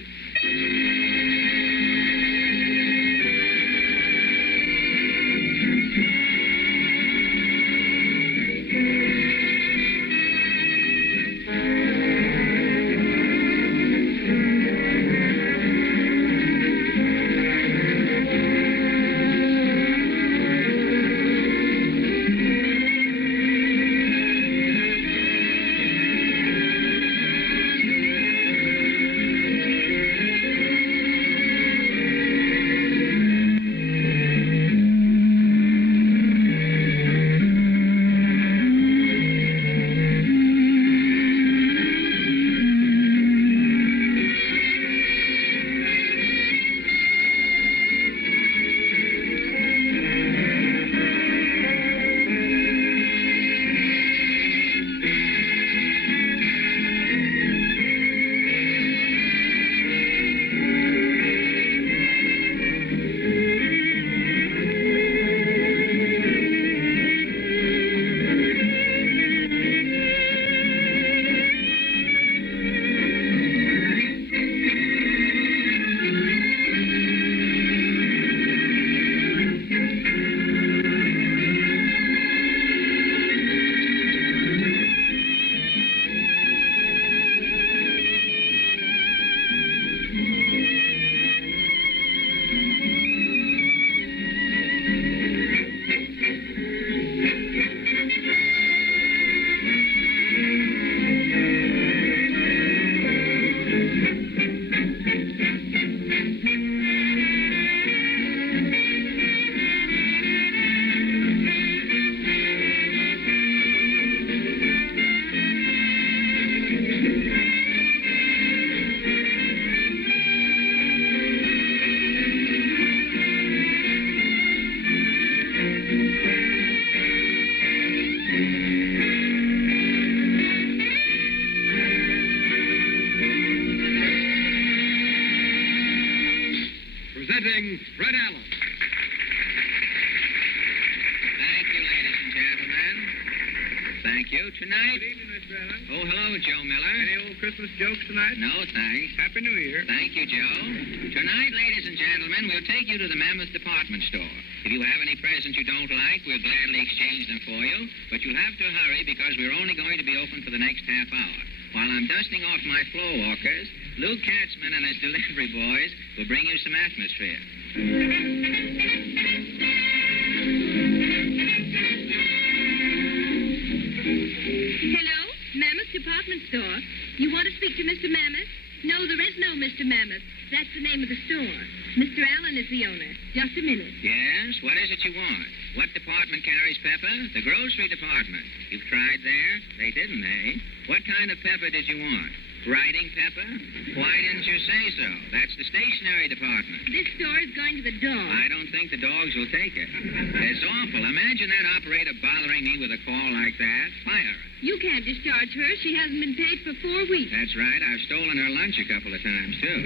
Presenting Fred Allen. Thank you, ladies and gentlemen. Thank you. Tonight... Good evening, Mr. Allen. Oh, hello, Joe Miller. Any old Christmas jokes tonight? No, thanks. Happy New Year. Thank you, Joe. Tonight, ladies and gentlemen, we'll take you to the Mammoth Department Store. If you have any presents you don't like, we'll gladly exchange them for you. But you'll have to hurry because we're only going to be open for the next half hour. While I'm dusting off my floor walkers, Lou Katzman and his delivery boys will bring you some atmosphere. Hello, Mammoth Department Store. You want to speak to Mr. Mammoth? No, there is no Mr. Mammoth. That's the name of the store. Mr. Allen is the owner. Just a minute. Yes? What is it you want? What department carries pepper? The grocery department. You've tried there? They didn't, eh? What kind of pepper did you want? Writing pepper? Why didn't you say so? That's the stationery department. This store is going to the dog. I don't think the dogs will take it. It's awful. Imagine that operator bothering me with a call like that. Fire her. You can't discharge her. She hasn't been paid for 4 weeks. That's right. I've stolen her lunch a couple of times, too.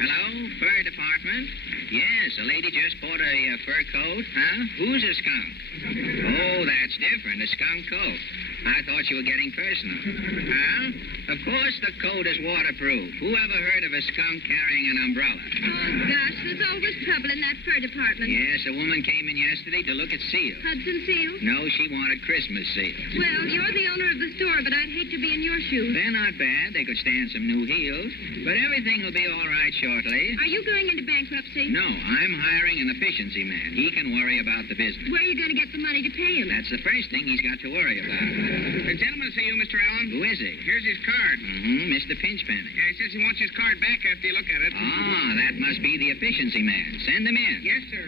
Hello? Fur department? Yes, a lady just bought a fur coat. Huh? Who's a skunk? Oh, that's different. A skunk coat. I thought you were getting personal. Huh? Of course the coat is waterproof. Who ever heard of a skunk carrying an umbrella? Oh, gosh, there's always trouble in that fur department. Yes, a woman came in yesterday to look at seals. Hudson seals? No, she wanted Christmas seals. Well, you're the owner of the store, but I'd hate to be in your shoes. They're not bad. They could stand some new heels. But everything will be all right shortly. Are you going into bankruptcy? No, I'm hiring an efficiency man. He can worry about the business. Where are you going to get the money to pay him? That's the first thing he's got to worry about. The gentleman see you, Mr. Allen. Who is he? Here's his card. Mr. Pinchpenny. Yeah, he says he wants his card back after you look at it. Ah, that must be the efficiency man. Send him in. Yes, sir.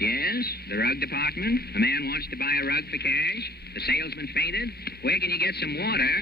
Yes, the rug department. A man wants to buy a rug for cash. The salesman fainted. Where can you get some water?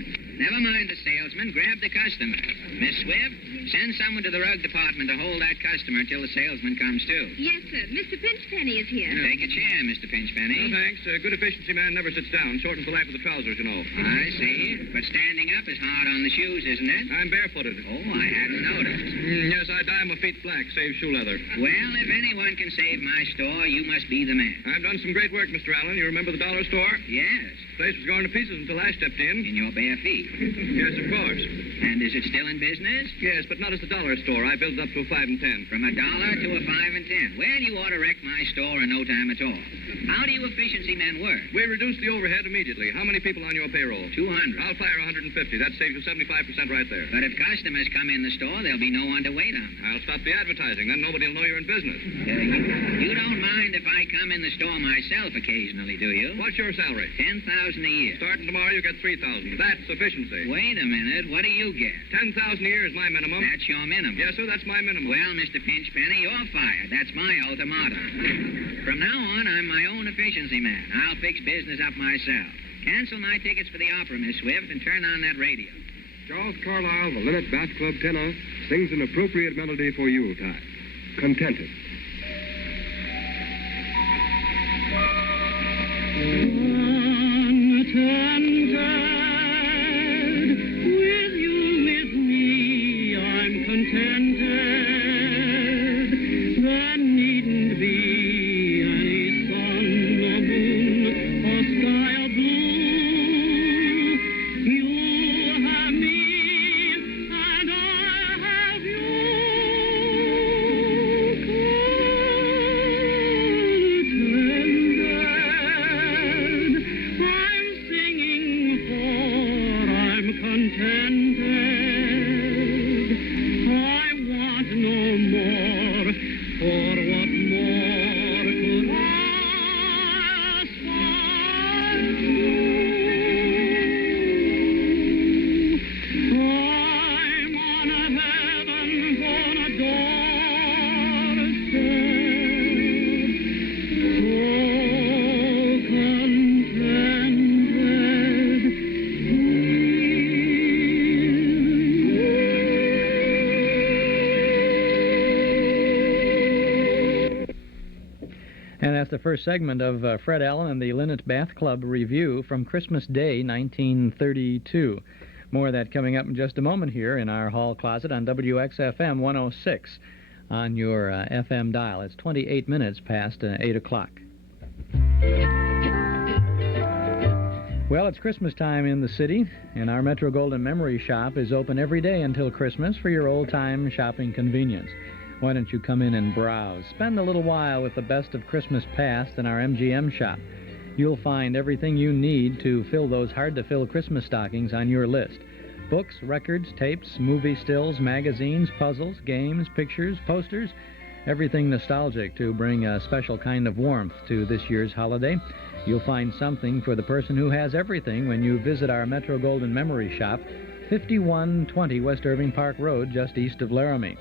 Never mind the salesman. Grab the customer. Miss Swift, send someone to the rug department to hold that customer till the salesman comes too. Yes, sir. Mr. Pinchpenny is here. Take a chair, Mr. Pinchpenny. No, thanks. A good efficiency man never sits down. Shortens the life of the trousers, you know. I see. But standing up is hard on the shoes, isn't it? I'm barefooted. Oh, I hadn't noticed. Yes, I dye my feet black. Save shoe leather. Well, if anyone can save my store, you must be the man. I've done some great work, Mr. Allen. You remember the dollar store? Yes. The place was going to pieces until I stepped in. In your bare feet. Yes, of course. And is it still in business? Yes, but not as the dollar store. I built it up to a 5 and 10. From $1 to a 5 and 10. Well, you ought to wreck my store in no time at all. How do you efficiency men work? We reduce the overhead immediately. How many people on your payroll? 200. I'll fire 150. That saves you 75% right there. But if customers come in the store, there'll be no one to wait on. I'll stop the advertising. Then nobody will know you're in business. You don't mind if I come in the store myself occasionally, do you? What's your salary? $10,000 a year. Starting tomorrow, you get $3,000. That's efficiency. Wait a minute. What do you get? $10,000 a year is my minimum. That's your minimum? Yes, sir, that's my minimum. Well, Mr. Pinchpenny, you're fired. That's my ultimatum. From now on, I'm my own efficiency man. I'll fix business up myself. Cancel my tickets for the opera, Miss Swift, and turn on that radio. Charles Carlyle, the LINIT Bath Club tenor, sings an appropriate melody for Yuletide. Contented. Contented, with you, with me, I'm contented. There needn't be any sun or moon or sky or blue. You have me, and I have you. Contented, I want no more, for what more could I aspire to? I'm on a heaven-born doorstep, so contented. And that's the first segment of Fred Allen and the LINIT Bath Club Revue from Christmas Day, 1932. More of that coming up in just a moment here in our hall closet on WXFM 106 on your FM dial. It's 28 minutes past 8 o'clock. Well, it's Christmas time in the city, and our Metro-Goldwyn Memory Shop is open every day until Christmas for your old-time shopping convenience. Why don't you come in and browse? Spend a little while with the best of Christmas past in our MGM shop. You'll find everything you need to fill those hard-to-fill Christmas stockings on your list. Books, records, tapes, movie stills, magazines, puzzles, games, pictures, posters, everything nostalgic to bring a special kind of warmth to this year's holiday. You'll find something for the person who has everything when you visit our Metro-Goldwyn Memory Shop, 5120 West Irving Park Road, just east of Laramie.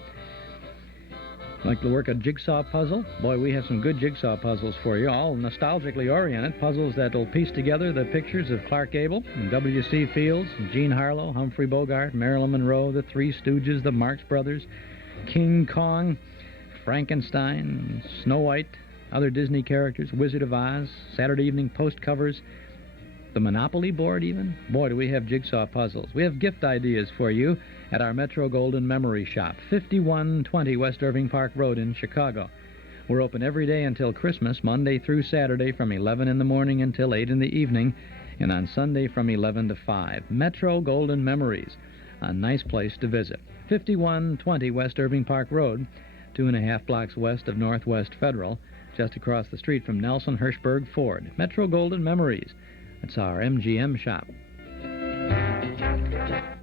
Like to work a jigsaw puzzle? Boy, we have some good jigsaw puzzles for you, all nostalgically oriented, puzzles that'll piece together the pictures of Clark Gable and W.C. Fields, Jean Harlow, Humphrey Bogart, Marilyn Monroe, the Three Stooges, the Marx Brothers, King Kong, Frankenstein, Snow White, other Disney characters, Wizard of Oz, Saturday Evening Post covers, the Monopoly board even. Boy, do we have jigsaw puzzles. We have gift ideas for you at our Metro-Goldwyn Memory Shop, 5120 West Irving Park Road in Chicago. We're open every day until Christmas, Monday through Saturday from 11 in the morning until 8 in the evening, and on Sunday from 11 to 5. Metro-Goldwyn Memories, a nice place to visit. 5120 West Irving Park Road, 2.5 blocks west of Northwest Federal, just across the street from Nelson Hirschberg Ford. Metro-Goldwyn Memories. That's our MGM shop.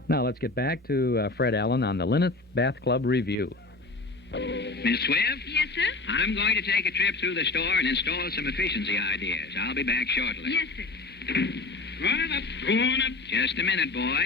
Now let's get back to Fred Allen on the LINIT Bath Club Revue. Miss Swift? Yes, sir? I'm going to take a trip through the store and install some efficiency ideas. I'll be back shortly. Yes, sir. Go on up, go on up. Just a minute, boy.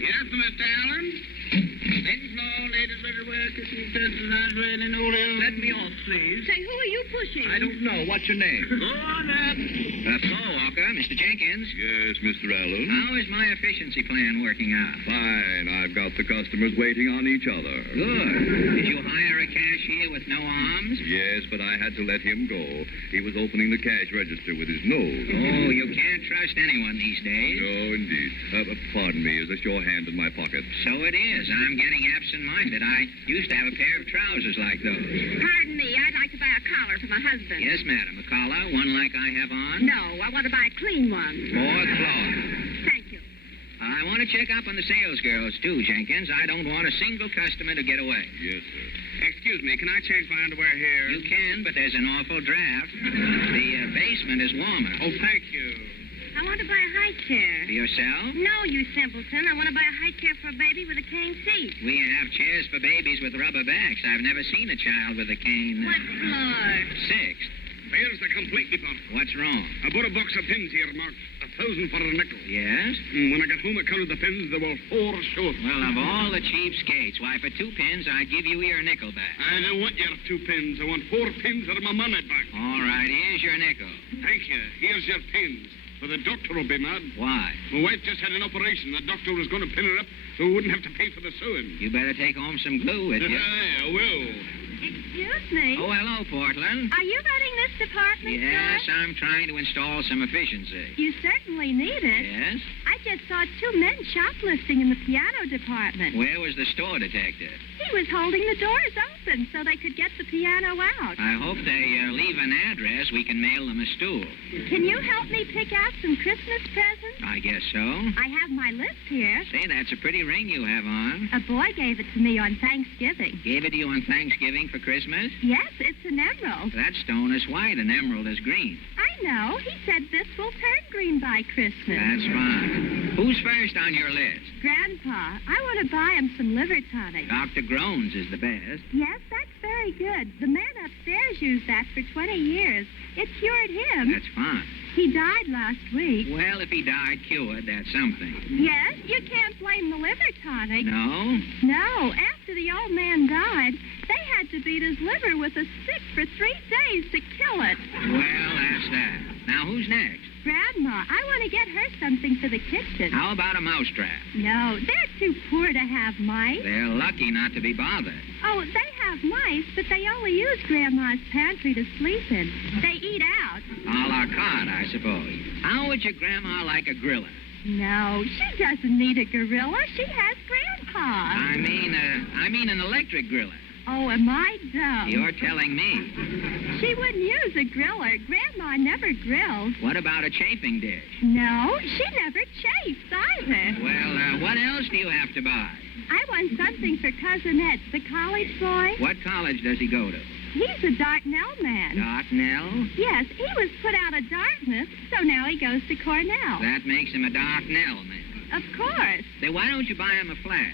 Yes, Mr. Allen. Ladies floor, ladies ready to wear, kissing utensils, not ready, no else. Let me off, please. Say, who are you pushing? I don't know. What's your name? Go on up. Hello, Walker. Mr. Jenkins. Yes, Mr. Allen. How is my efficiency plan working out? Fine. I've got the customers waiting on each other. Good. Did you hire a cashier with no arms? Yes, but I had to let him go. He was opening the cash register with his nose. Oh, you can't trust anyone these days. No, indeed. Pardon me. Is this your hand in my pocket? So it is. I'm getting absent-minded. I used to have a pair of trousers like those. Pardon me, I'd like to buy a collar for my husband. Yes, madam. A collar, one like I have on? No, I want to buy a clean one. More cloth. Thank you. I want to check up on the sales girls, too, Jenkins. I don't want a single customer to get away. Yes, sir. Excuse me, can I change my underwear here? You can, but there's an awful draft. The basement is warmer. Oh, thank you. I want to buy a high chair. For yourself? No, you simpleton. I want to buy a high chair for a baby with a cane seat. We have chairs for babies with rubber backs. I've never seen a child with a cane. What floor? 6th. Here's the complete depot. What's wrong? I bought a box of pins here marked 1,000 for a nickel. Yes? When I got home, I counted the pins. There were 4 short. Well, of all the cheapskates, why, for 2 pins, I'd give you your nickel back. I don't want your 2 pins. I want 4 pins out of my money back. All right, here's your nickel. Thank you. Here's your pins. But the doctor will be mad. Why? My wife just had an operation. The doctor was going to pin her up so we wouldn't have to pay for the sewing. You better take home some glue with you. I will. Excuse me? Oh, hello, Portland. Are you running this department Yes, store? I'm trying to install some efficiency. You certainly need it. Yes? I just saw 2 men shoplifting in the piano department. Where was the store detective? He was holding the doors open so they could get the piano out. I hope they leave an address. We can mail them a stool. Can you help me pick out some Christmas presents? I guess so. I have my list here. Say, that's a pretty ring you have on. A boy gave it to me on Thanksgiving. Gave it to you on Thanksgiving for Christmas? Yes, it's an emerald. That stone is white, an emerald is green. I know. He said this will turn green by Christmas. That's fine. Who's first on your list? Grandpa, I want to buy him some liver tonic. Dr. Groans is the best. Yes, that's very good. The man upstairs used that for 20 years. It cured him. That's fine. He died last week. Well, if he died cured, that's something. Yes, you can't blame the liver tonic. No? No. After the old man died, they had to beat his liver with a stick for 3 days to kill it. Well, that's that. Now, who's next? Grandma, I want to get her something for the kitchen. How about a mousetrap? No, they're too poor to have mice. They're lucky not to be bothered. Oh, they have mice, but they only use Grandma's pantry to sleep in. They eat out. A la carte, I suppose. How would your grandma like a griller? No, she doesn't need a gorilla. She has Grandpa. I mean an electric griller. Oh, am I dumb? You're telling me. She wouldn't use a griller. Grandma never grills. What about a chafing dish? No, she never chafes either. Well, what else do you have to buy? I want something for Cousin Ed, the college boy. What college does he go to? He's a Dartnell man. Dartnell? Yes, he was put out of Dartmouth, so now he goes to Cornell. That makes him a Dartnell man. Of course. Then why don't you buy him a flat?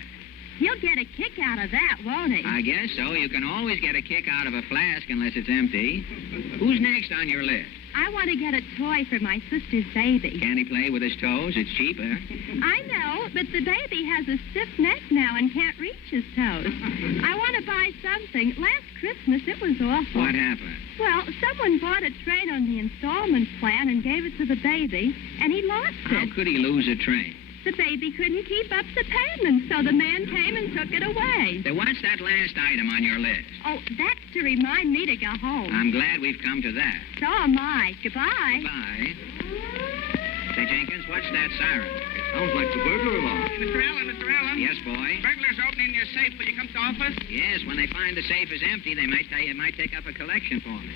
He'll get a kick out of that, won't he? I guess so. You can always get a kick out of a flask unless it's empty. Who's next on your list? I want to get a toy for my sister's baby. Can he play with his toes? It's cheaper. I know, but the baby has a stiff neck now and can't reach his toes. I want to buy something. Last Christmas, it was awful. What happened? Well, someone bought a train on the installment plan and gave it to the baby, and he lost it. How could he lose a train? The baby couldn't keep up the payment, so the man came and took it away. Then what's that last item on your list? Oh, that's to remind me to go home. I'm glad we've come to that. So am I. Goodbye. Bye. Say, Jenkins, what's that siren? It sounds like the burglar alarm. Mr. Allen. Yes, boy? Burglars opening your safe when you come to office? Yes, when they find the safe is empty, they might take up a collection for me.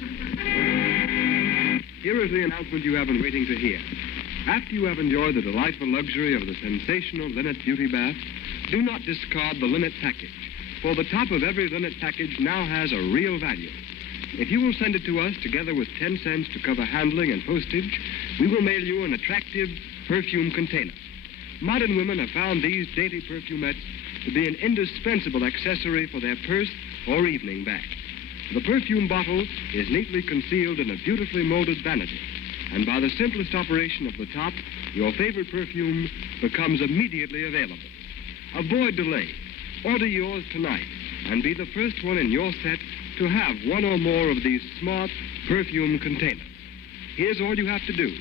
Here is the announcement you have been waiting to hear. After you have enjoyed the delightful luxury of the sensational LINIT Beauty Bath, do not discard the LINIT package, for the top of every LINIT package now has a real value. If you will send it to us together with 10 cents to cover handling and postage, we will mail you an attractive perfume container. Modern women have found these dainty perfumettes to be an indispensable accessory for their purse or evening bag. The perfume bottle is neatly concealed in a beautifully molded vanity, and by the simplest operation of the top, your favorite perfume becomes immediately available. Avoid delay. Order yours tonight and be the first one in your set to have one or more of these smart perfume containers. Here's all you have to do.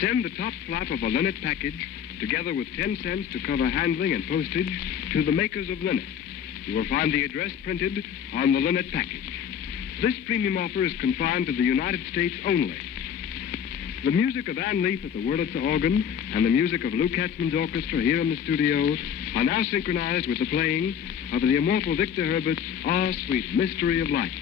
Send the top flap of a LINIT package, together with 10 cents to cover handling and postage, to the makers of LINIT. You will find the address printed on the LINIT package. This premium offer is confined to the United States only. The music of Ann Leaf at the Wurlitzer organ and the music of Lou Katzman's orchestra here in the studio are now synchronized with the playing of the immortal Victor Herbert's Ah, Sweet Mystery of Life.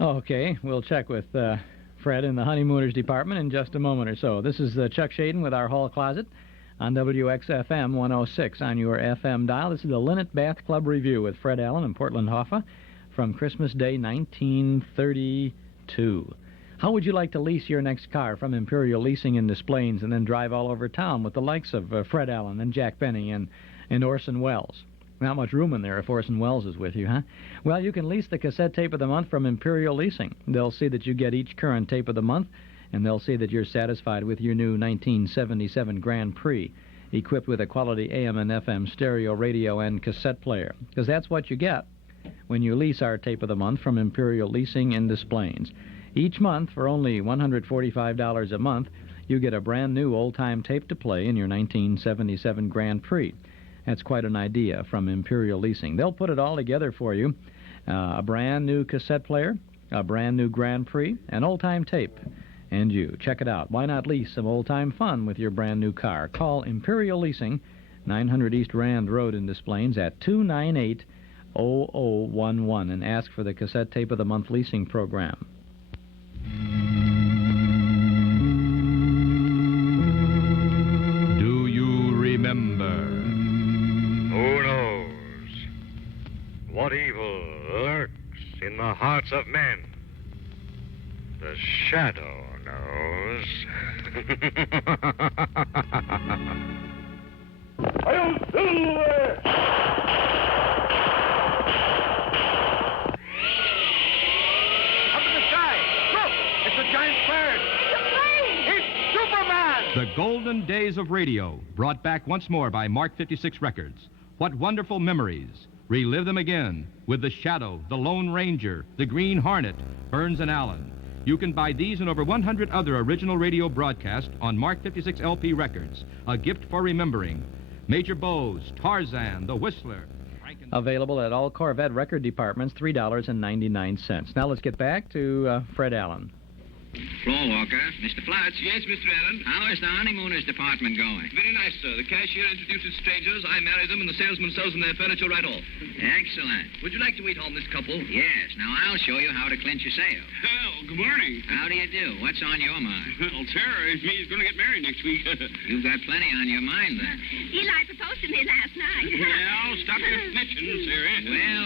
Okay, we'll check with Fred in the honeymooners department in just a moment or so. This is Chuck Shaden with our hall closet on WXFM 106 on your FM dial. This is the LINIT Bath Club Review with Fred Allen and Portland Hoffa from Christmas Day 1932. How would you like to lease your next car from Imperial Leasing and Displays and then drive all over town with the likes of Fred Allen and Jack Benny and Orson Welles? Not much room in there if Orson Welles is with you, huh? Well, you can lease the cassette tape of the month from Imperial Leasing. They'll see that you get each current tape of the month, and they'll see that you're satisfied with your new 1977 Grand Prix, equipped with a quality AM and FM stereo radio and cassette player. Because that's what you get when you lease our tape of the month from Imperial Leasing and Displays. Each month, for only $145 a month, you get a brand new old-time tape to play in your 1977 Grand Prix. That's quite an idea from Imperial Leasing. They'll put it all together for you. A brand new cassette player, a brand new Grand Prix, an old-time tape. And you. Check it out. Why not lease some old-time fun with your brand new car? Call Imperial Leasing, 900 East Rand Road in Des Plaines at 298-0011 and ask for the cassette tape of the month leasing program. Do you remember? Who knows what evil lurks in the hearts of men? The shadow knows. Up in the sky! Look! It's a giant bird! It's a plane! It's Superman! The golden days of radio, brought back once more by Mark 56 Records. What wonderful memories. Relive them again with The Shadow, The Lone Ranger, The Green Hornet, Burns and Allen. You can buy these and over 100 other original radio broadcasts on Mark 56 LP Records. A gift for remembering. Major Bowes, Tarzan, The Whistler. Available at all Corvette record departments, $3.99. Now let's get back to Fred Allen. Floor walker, Mr. Flutz. Yes, Mr. Allen. How is the honeymooners department going? Very nice, sir. The cashier introduces strangers, I marry them, and the salesman sells them their furniture right off. Excellent. Would you like to wait on this couple? Yes. Now, I'll show you how to clinch a sale. Well, good morning. How do you do? What's on your mind? Well, Sarah is me is going to get married next week. You've got plenty on your mind, then. Eli proposed to me last night. Well, stop your snitching, Sarah.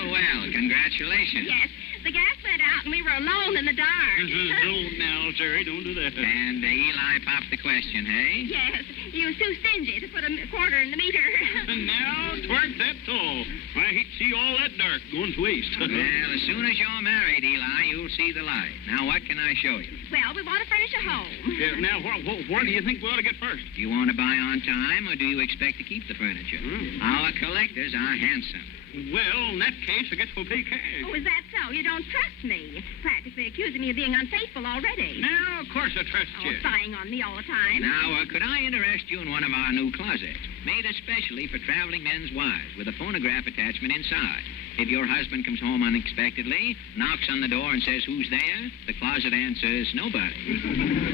Well, congratulations. Yes. The gas went out and we were alone in the dark. Don't now, Sarah. Don't do that. And Eli popped the question, hey? Yes. He was too stingy to put a quarter in the meter. And now, twerk that tall. I hate to see all that dark going to waste. Well, as soon as you're married, Eli, you'll see the light. Now, what can I show you? Well, we want to furnish a home. Yeah, now, what do you think we ought to get first? Do you want to buy on time, or do you expect to keep the furniture? Our collectors are handsome. Well, in that case, I guess we'll pay cash. Oh, is that so? You don't trust me. Practically accusing me of being unfaithful already. Now, of course I trust you. Spying on me all the time. Now, could I interest you in one of our new closets? Made especially for traveling men's wives, with a phonograph attachment inside. If your husband comes home unexpectedly, knocks on the door and says, "Who's there?" the closet answers, "Nobody."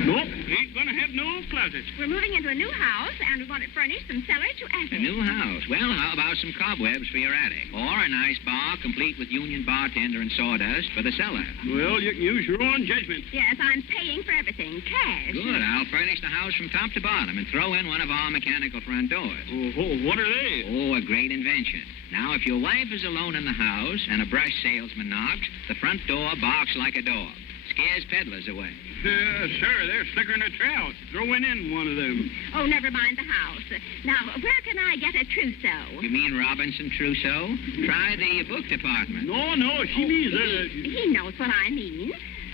Nope, ain't gonna have no closet. We're moving into a new house, and we want it furnished from cellar to attic. A new house. Well, how about some cobwebs for your attic? Or a nice bar, complete with union bartender and sawdust for the cellar. Well, you can use your own judgment. Yes, I'm paying for everything. Cash. Good. I'll furnish the house from top to bottom and throw in one of our mechanical front doors. Oh, what are they? Oh, a great invention. Now, if your wife is alone in the house and a brush salesman knocks, the front door barks like a dog. Scares peddlers away. Sir, they're slicker than a trout. Throw in one of them. Oh, never mind the house. Now, where can I get a trousseau? You mean Robinson Crusoe? Try the book department. No, she means... He knows what I mean.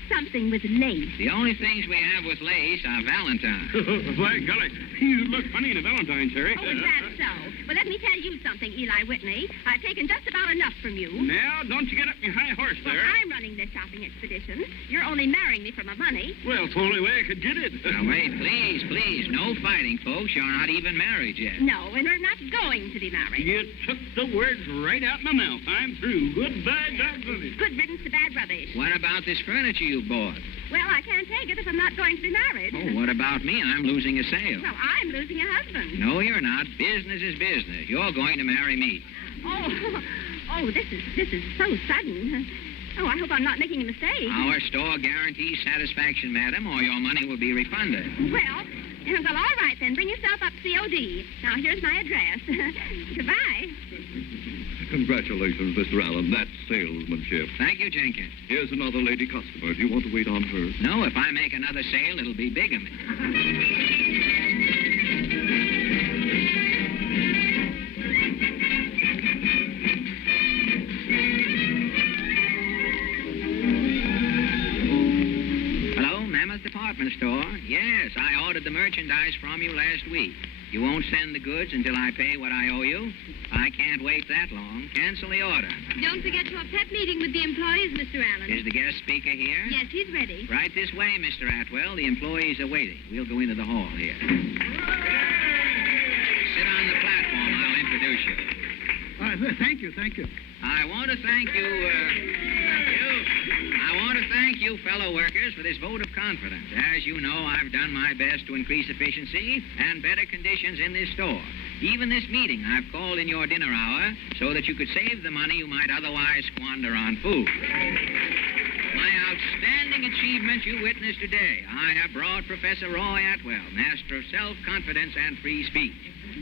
Something with lace. The only things we have with lace are Valentine. By golly, you look funny in a Valentine, Terry. Oh, is that so? Well, let me tell you something, Eli Whitney. I've taken just about enough from you. Now, don't you get up your high horse there. Well, I'm running this shopping expedition. You're only marrying me for my money. Well, it's the only way I could get it. Now, wait, please. No fighting, folks. You're not even married yet. No, and we're not going to be married. You took the words right out my mouth. I'm through. Goodbye, bad rubbish. Good riddance to bad rubbish. What about this furniture you bought? Well, I can't take it if I'm not going to be married. Oh, what about me? I'm losing a sale. Well, I'm losing a husband. No, you're not. Business is business. You're going to marry me. Oh, this is so sudden. Oh, I hope I'm not making a mistake. Our store guarantees satisfaction, madam, or your money will be refunded. Well, all right then. Bring yourself up COD. Now, here's my address. Goodbye. Congratulations, Mr. Allen. That's salesmanship. Thank you, Jenkins. Here's another lady customer. Do you want to wait on her? No, if I make another sale, it'll be bigamy. Hello, Mammoth Department Store. Yes, I ordered the merchandise from you last week. You won't send the goods until I pay what I owe you? I can't wait that long. Cancel the order. Don't forget to have pep meeting with the employees, Mr. Allen. Is the guest speaker here? Yes, he's ready. Right this way, Mr. Atwell. The employees are waiting. We'll go into the hall here. Sit on the platform. I'll introduce you. Thank you. I want to thank you, fellow workers, for this vote of confidence. As you know, I've done my best to increase efficiency and better conditions in this store. Even this meeting I've called in your dinner hour so that you could save the money you might otherwise squander on food. My outstanding achievement you witness today. I have brought Professor Roy Atwell, master of self-confidence and free speech.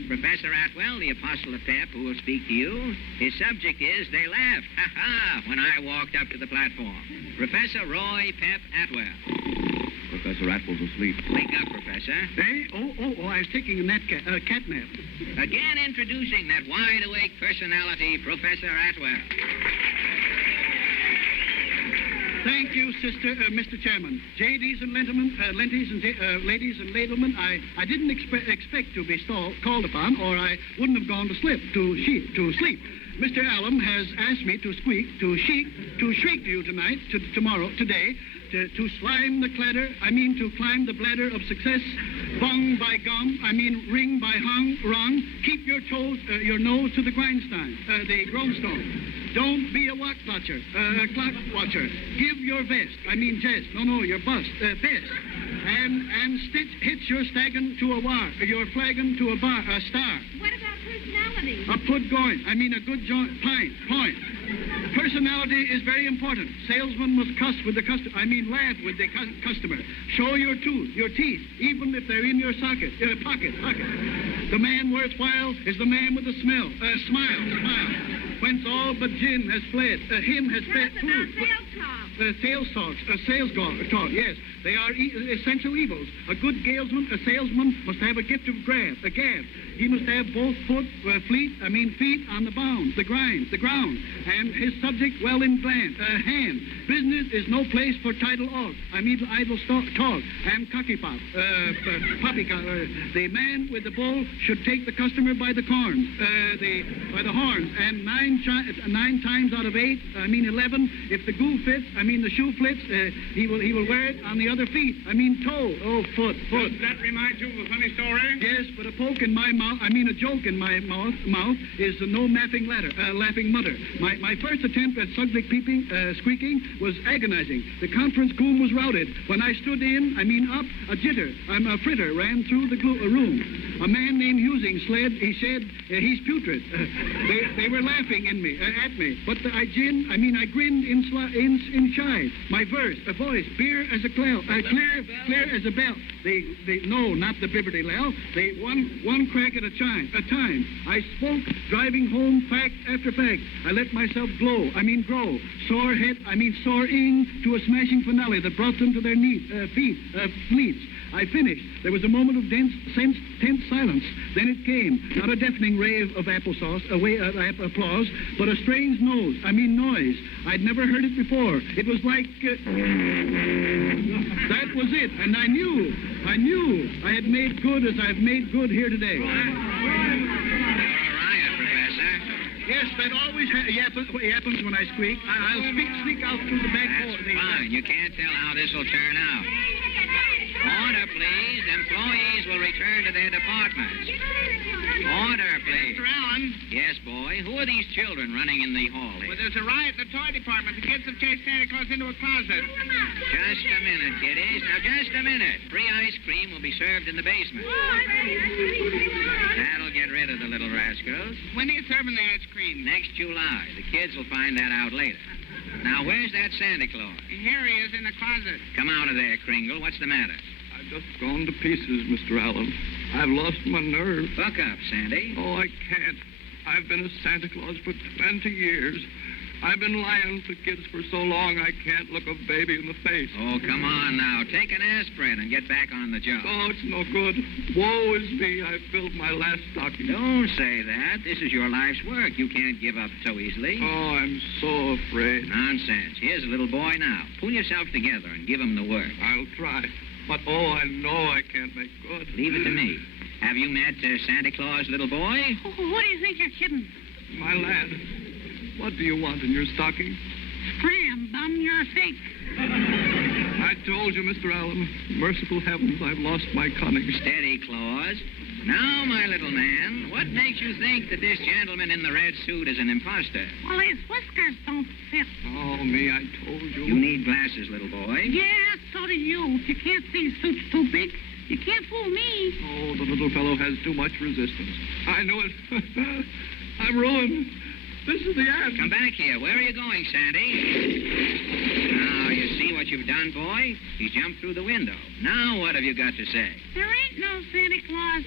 Professor Atwell, the apostle of pep, who will speak to you. His subject is, they laughed, ha-ha, when I walked up to the platform. Professor Roy Pep Atwell. Professor Atwell's asleep. Wake up, Professor. Hey? Oh, I was taking a cat nap. Again introducing that wide-awake personality, Professor Atwell. Thank you, Mr. Chairman. JDs and gentlemen, ladies and gentlemen, I didn't expect to be called upon, or I wouldn't have gone to sleep. Mr. Allen has asked me to shriek to you tonight, today, to climb the to climb the ladder of success, bung by gum, ring by rung, keep your nose to the grindstone. Don't be a clock watcher. Give your vest, your bust, best. And hit your flagon to a star. What about personality? A good point. Personality is very important. Salesman must laugh with the customer. Show your teeth, even if they're in your pocket. The man worthwhile is the man with a smile. Whence all but gin has fled. Him has fled food. Sales talk, yes. They are essential evils. A good salesman must have a gift of gab. He must have both feet on the ground, and his subject well in hand. Business is no place for idle talk, and poppycock. The man with the bull should take the customer by the horns, and 9 times out of 11, if the the shoe fits, he will wear it on the other feet. Toe. Oh, foot. Does that remind you of a funny story? Yes, but a poke in my mouth, a joke in my mouth is no laughing mutter. My first attempt at subject squeaking was agonizing. The conference room was routed. When I stood up, a jitter, a fritter ran through the room. A man named Husing said he's putrid. They were laughing at me, but I grinned in shy. My voice, clear as a bell. No, not the Bibberty Lell. One crack at a time. I spoke, driving home fact after fact. I let myself grow. Soaring to a smashing finale that brought them to their fleets. I finished. There was a moment of tense silence. Then it came. Not a deafening rave of applause, but a strange noise. I'd never heard it before. It was like... that was it. And I knew I had made good as I've made good here today. Yes, that always happens when I squeak. I'll sneak out through the back door. That's fine. You can't tell how this will turn out. Order, please. Employees will return to their departments. Order, please. Mr. Allen? Yes, boy. Who are these children running in the hall here? Well, there's a riot in the toy department. The kids have chased Santa Claus into a closet. Just a minute, kiddies. Now, just a minute. Free ice cream will be served in the basement. That'll get rid of the little rascals. When are you serving the ice cream? Next July. The kids will find that out later. Now, where's that Santa Claus? Here he is in the closet. Come out of there, Kringle. What's the matter? I've just gone to pieces, Mr. Allen. I've lost my nerve. Buck up, Sandy. Oh, I can't. I've been a Santa Claus for 20 years. I've been lying to kids for so long I can't look a baby in the face. Oh, come on now. Take an aspirin and get back on the job. Oh, it's no good. Woe is me. I filled my last stocking. Don't say that. This is your life's work. You can't give up so easily. Oh, I'm so afraid. Nonsense. Here's a little boy now. Pull yourself together and give him the work. I'll try. But, oh, I know I can't make good. Leave it to me. Have you met Santa Claus, little boy? Who do you think you're kidding? My lad, what do you want in your stocking? Scram, bum, you're fake. I told you, Mr. Allen. Merciful heavens, I've lost my cunning. Steady, Claus. Now, my little man, what makes you think that this gentleman in the red suit is an imposter? Well, his whiskers don't fit. Oh, me, I told you. You need glasses, little boy. Yeah, so do you. If you can't see his suit's too big, you can't fool me. Oh, the little fellow has too much resistance. I know it. I'm ruined. This is the end. Come back here. Where are you going, Sandy? Now, you see what you've done, boy? He jumped through the window. Now, what have you got to say? There ain't no Santa Claus.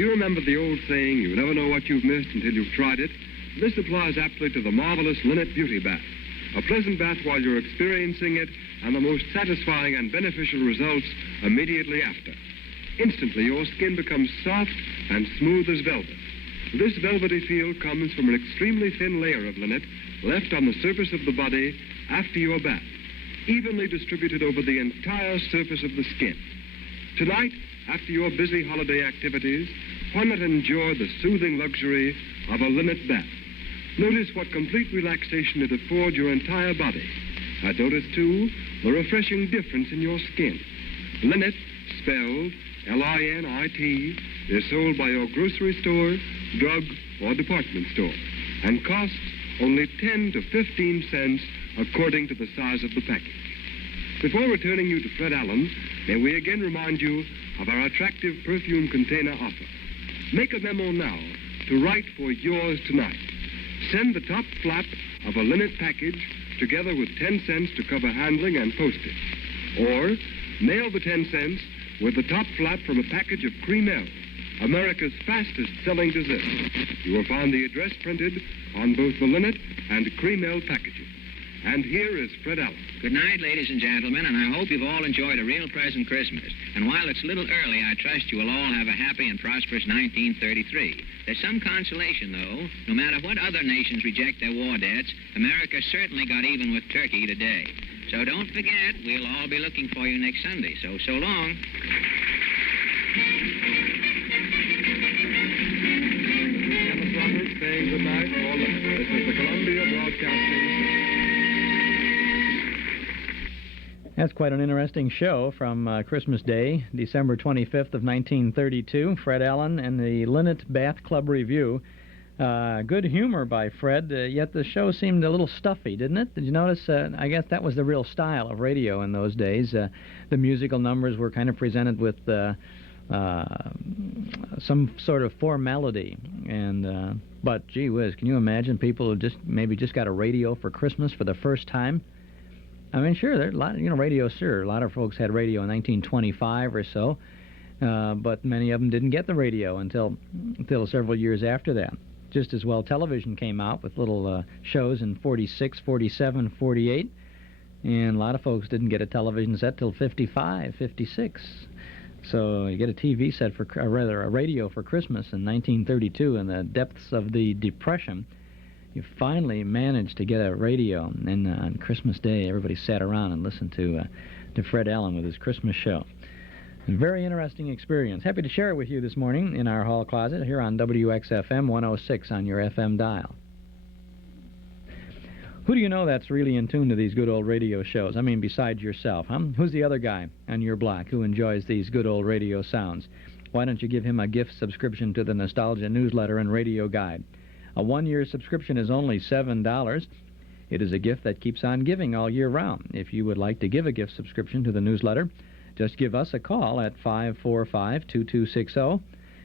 you remember the old saying, you never know what you've missed until you've tried it? This applies aptly to the marvelous LINIT Beauty Bath. A pleasant bath while you're experiencing it, and the most satisfying and beneficial results immediately after. Instantly, your skin becomes soft and smooth as velvet. This velvety feel comes from an extremely thin layer of LINIT left on the surface of the body after your bath, evenly distributed over the entire surface of the skin. Tonight, after your busy holiday activities, why not enjoy the soothing luxury of a LINIT bath? Notice what complete relaxation it affords your entire body. And notice, too, the refreshing difference in your skin. LINIT, spelled L-I-N-I-T, is sold by your grocery store, drug, or department store, and costs only 10 to 15 cents according to the size of the package. Before returning you to Fred Allen, may we again remind you of our attractive perfume container offer. Make a memo now to write for yours tonight. Send the top flap of a LINIT package together with 10 cents to cover handling and postage. Or mail the 10 cents with the top flap from a package of Cream L, America's fastest-selling dessert. You will find the address printed on both the LINIT and Cream L packages. And here is Fred Allen. Good night, ladies and gentlemen, and I hope you've all enjoyed a real pleasant Christmas. And while it's a little early, I trust you will all have a happy and prosperous 1933. There's some consolation, though. No matter what other nations reject their war debts, America certainly got even with Turkey today. So don't forget, we'll all be looking for you next Sunday. So long. Saying good night for LINIT. This is the Columbia Broadcasting. That's quite an interesting show from Christmas Day, December 25th of 1932. Fred Allen and the LINIT Bath Club Revue. Good humor by Fred, yet the show seemed a little stuffy, didn't it? Did you notice? I guess that was the real style of radio in those days. The musical numbers were kind of presented with some sort of formality. But gee whiz, can you imagine people who just got a radio for Christmas for the first time? I mean, sure, there's a lot, radio, sure. A lot of folks had radio in 1925 or so, but many of them didn't get the radio until several years after that. Just as well, television came out with little shows in 46, 47, 48, and a lot of folks didn't get a television set till 55, 56. So you get a TV set a radio for Christmas in 1932 in the depths of the Depression. You finally managed to get a radio, and on Christmas Day, everybody sat around and listened to Fred Allen with his Christmas show. A very interesting experience. Happy to share it with you this morning in our hall closet here on WXFM 106 on your FM dial. Who do you know that's really in tune to these good old radio shows? I mean, besides yourself, huh? Who's the other guy on your block who enjoys these good old radio sounds? Why don't you give him a gift subscription to the Nostalgia Newsletter and Radio Guide? A one-year subscription is only $7. It is a gift that keeps on giving all year round. If you would like to give a gift subscription to the newsletter, just give us a call at 545-2260.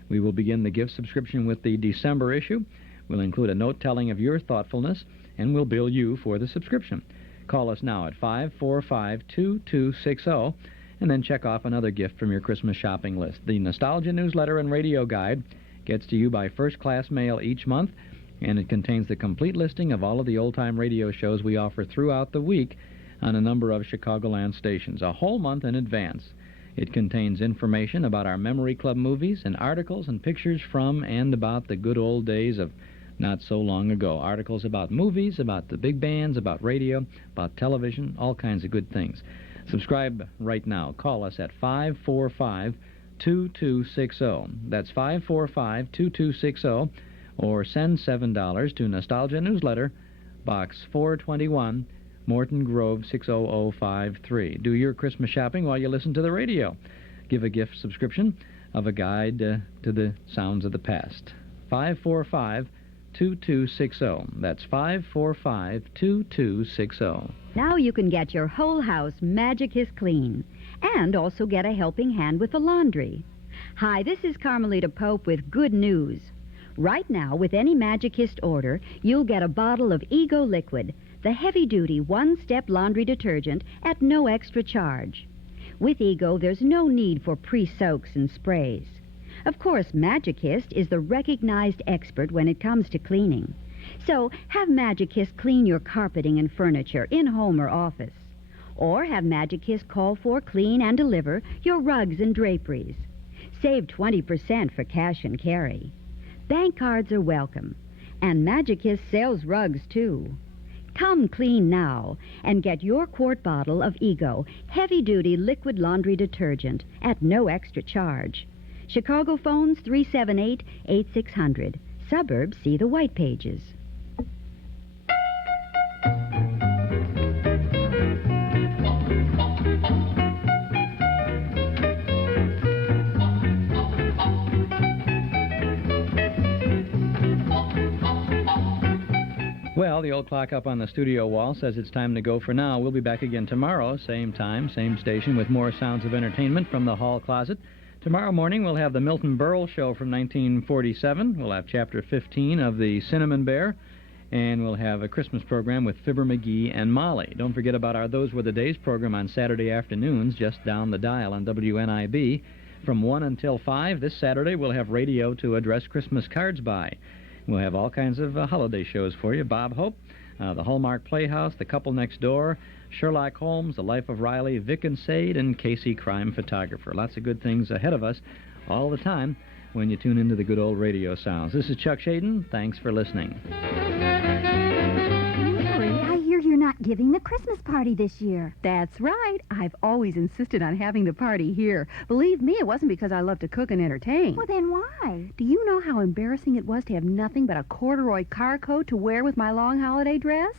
We will begin the gift subscription with the December issue. We'll include a note telling of your thoughtfulness, and we'll bill you for the subscription. Call us now at 545-2260, and then check off another gift from your Christmas shopping list. The Nostalgia Newsletter and Radio Guide gets to you by first-class mail each month, and it contains the complete listing of all of the old-time radio shows we offer throughout the week on a number of Chicagoland stations, a whole month in advance. It contains information about our Memory Club movies and articles and pictures from and about the good old days of not so long ago. Articles about movies, about the big bands, about radio, about television, all kinds of good things. Subscribe right now. Call us at 545-2260. That's 545-2260. Or send $7 to Nostalgia Newsletter, Box 421, Morton Grove 60053. Do your Christmas shopping while you listen to the radio. Give a gift subscription of a guide to the sounds of the past. 545-2260. That's 545-2260. Now you can get your whole house Magicist clean and also get a helping hand with the laundry. Hi, this is Carmelita Pope with good news. Right now, with any Magicist order, you'll get a bottle of Ego Liquid, the heavy-duty one-step laundry detergent at no extra charge. With Ego, there's no need for pre-soaks and sprays. Of course, Magicist is the recognized expert when it comes to cleaning. So have Magicist clean your carpeting and furniture in home or office. Or have Magicist call for, clean, and deliver your rugs and draperies. Save 20% for cash and carry. Bank cards are welcome. And Magicist sells rugs, too. Come clean now and get your quart bottle of Ego heavy-duty liquid laundry detergent at no extra charge. Chicago phones 378-8600. Suburbs see the white pages. Well, the old clock up on the studio wall says it's time to go for now. We'll be back again tomorrow, same time, same station, with more sounds of entertainment from the hall closet. Tomorrow morning, we'll have the Milton Berle Show from 1947. We'll have Chapter 15 of the Cinnamon Bear. And we'll have a Christmas program with Fibber McGee and Molly. Don't forget about our Those Were the Days program on Saturday afternoons, just down the dial on WNIB. From 1 until 5 this Saturday, we'll have radio to address Christmas cards by. We'll have all kinds of holiday shows for you. Bob Hope, the Hallmark Playhouse, The Couple Next Door, Sherlock Holmes, The Life of Riley, Vic and Sade, and Casey, Crime Photographer. Lots of good things ahead of us all the time when you tune into the good old radio sounds. This is Chuck Shaden. Thanks for listening. I hear you're not giving the Christmas party this year. That's right. I've always insisted on having the party here. Believe me, it wasn't because I love to cook and entertain. Well, then why? Do you know how embarrassing it was to have nothing but a corduroy car coat to wear with my long holiday dress?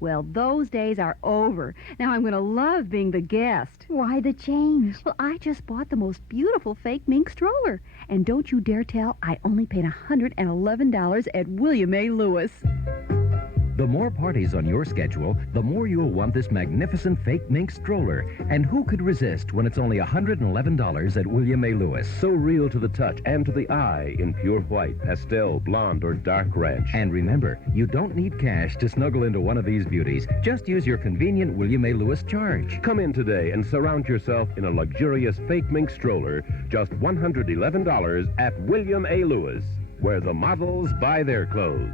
Well, those days are over. Now I'm going to love being the guest. Why the change? Well, I just bought the most beautiful fake mink stroller. And don't you dare tell I only paid $111 at William A. Lewis. The more parties on your schedule, the more you'll want this magnificent fake mink stroller. And who could resist when it's only $111 at William A. Lewis? So real to the touch and to the eye in pure white, pastel, blonde, or dark ranch. And remember, you don't need cash to snuggle into one of these beauties. Just use your convenient William A. Lewis charge. Come in today and surround yourself in a luxurious fake mink stroller, just $111 at William A. Lewis, where the models buy their clothes.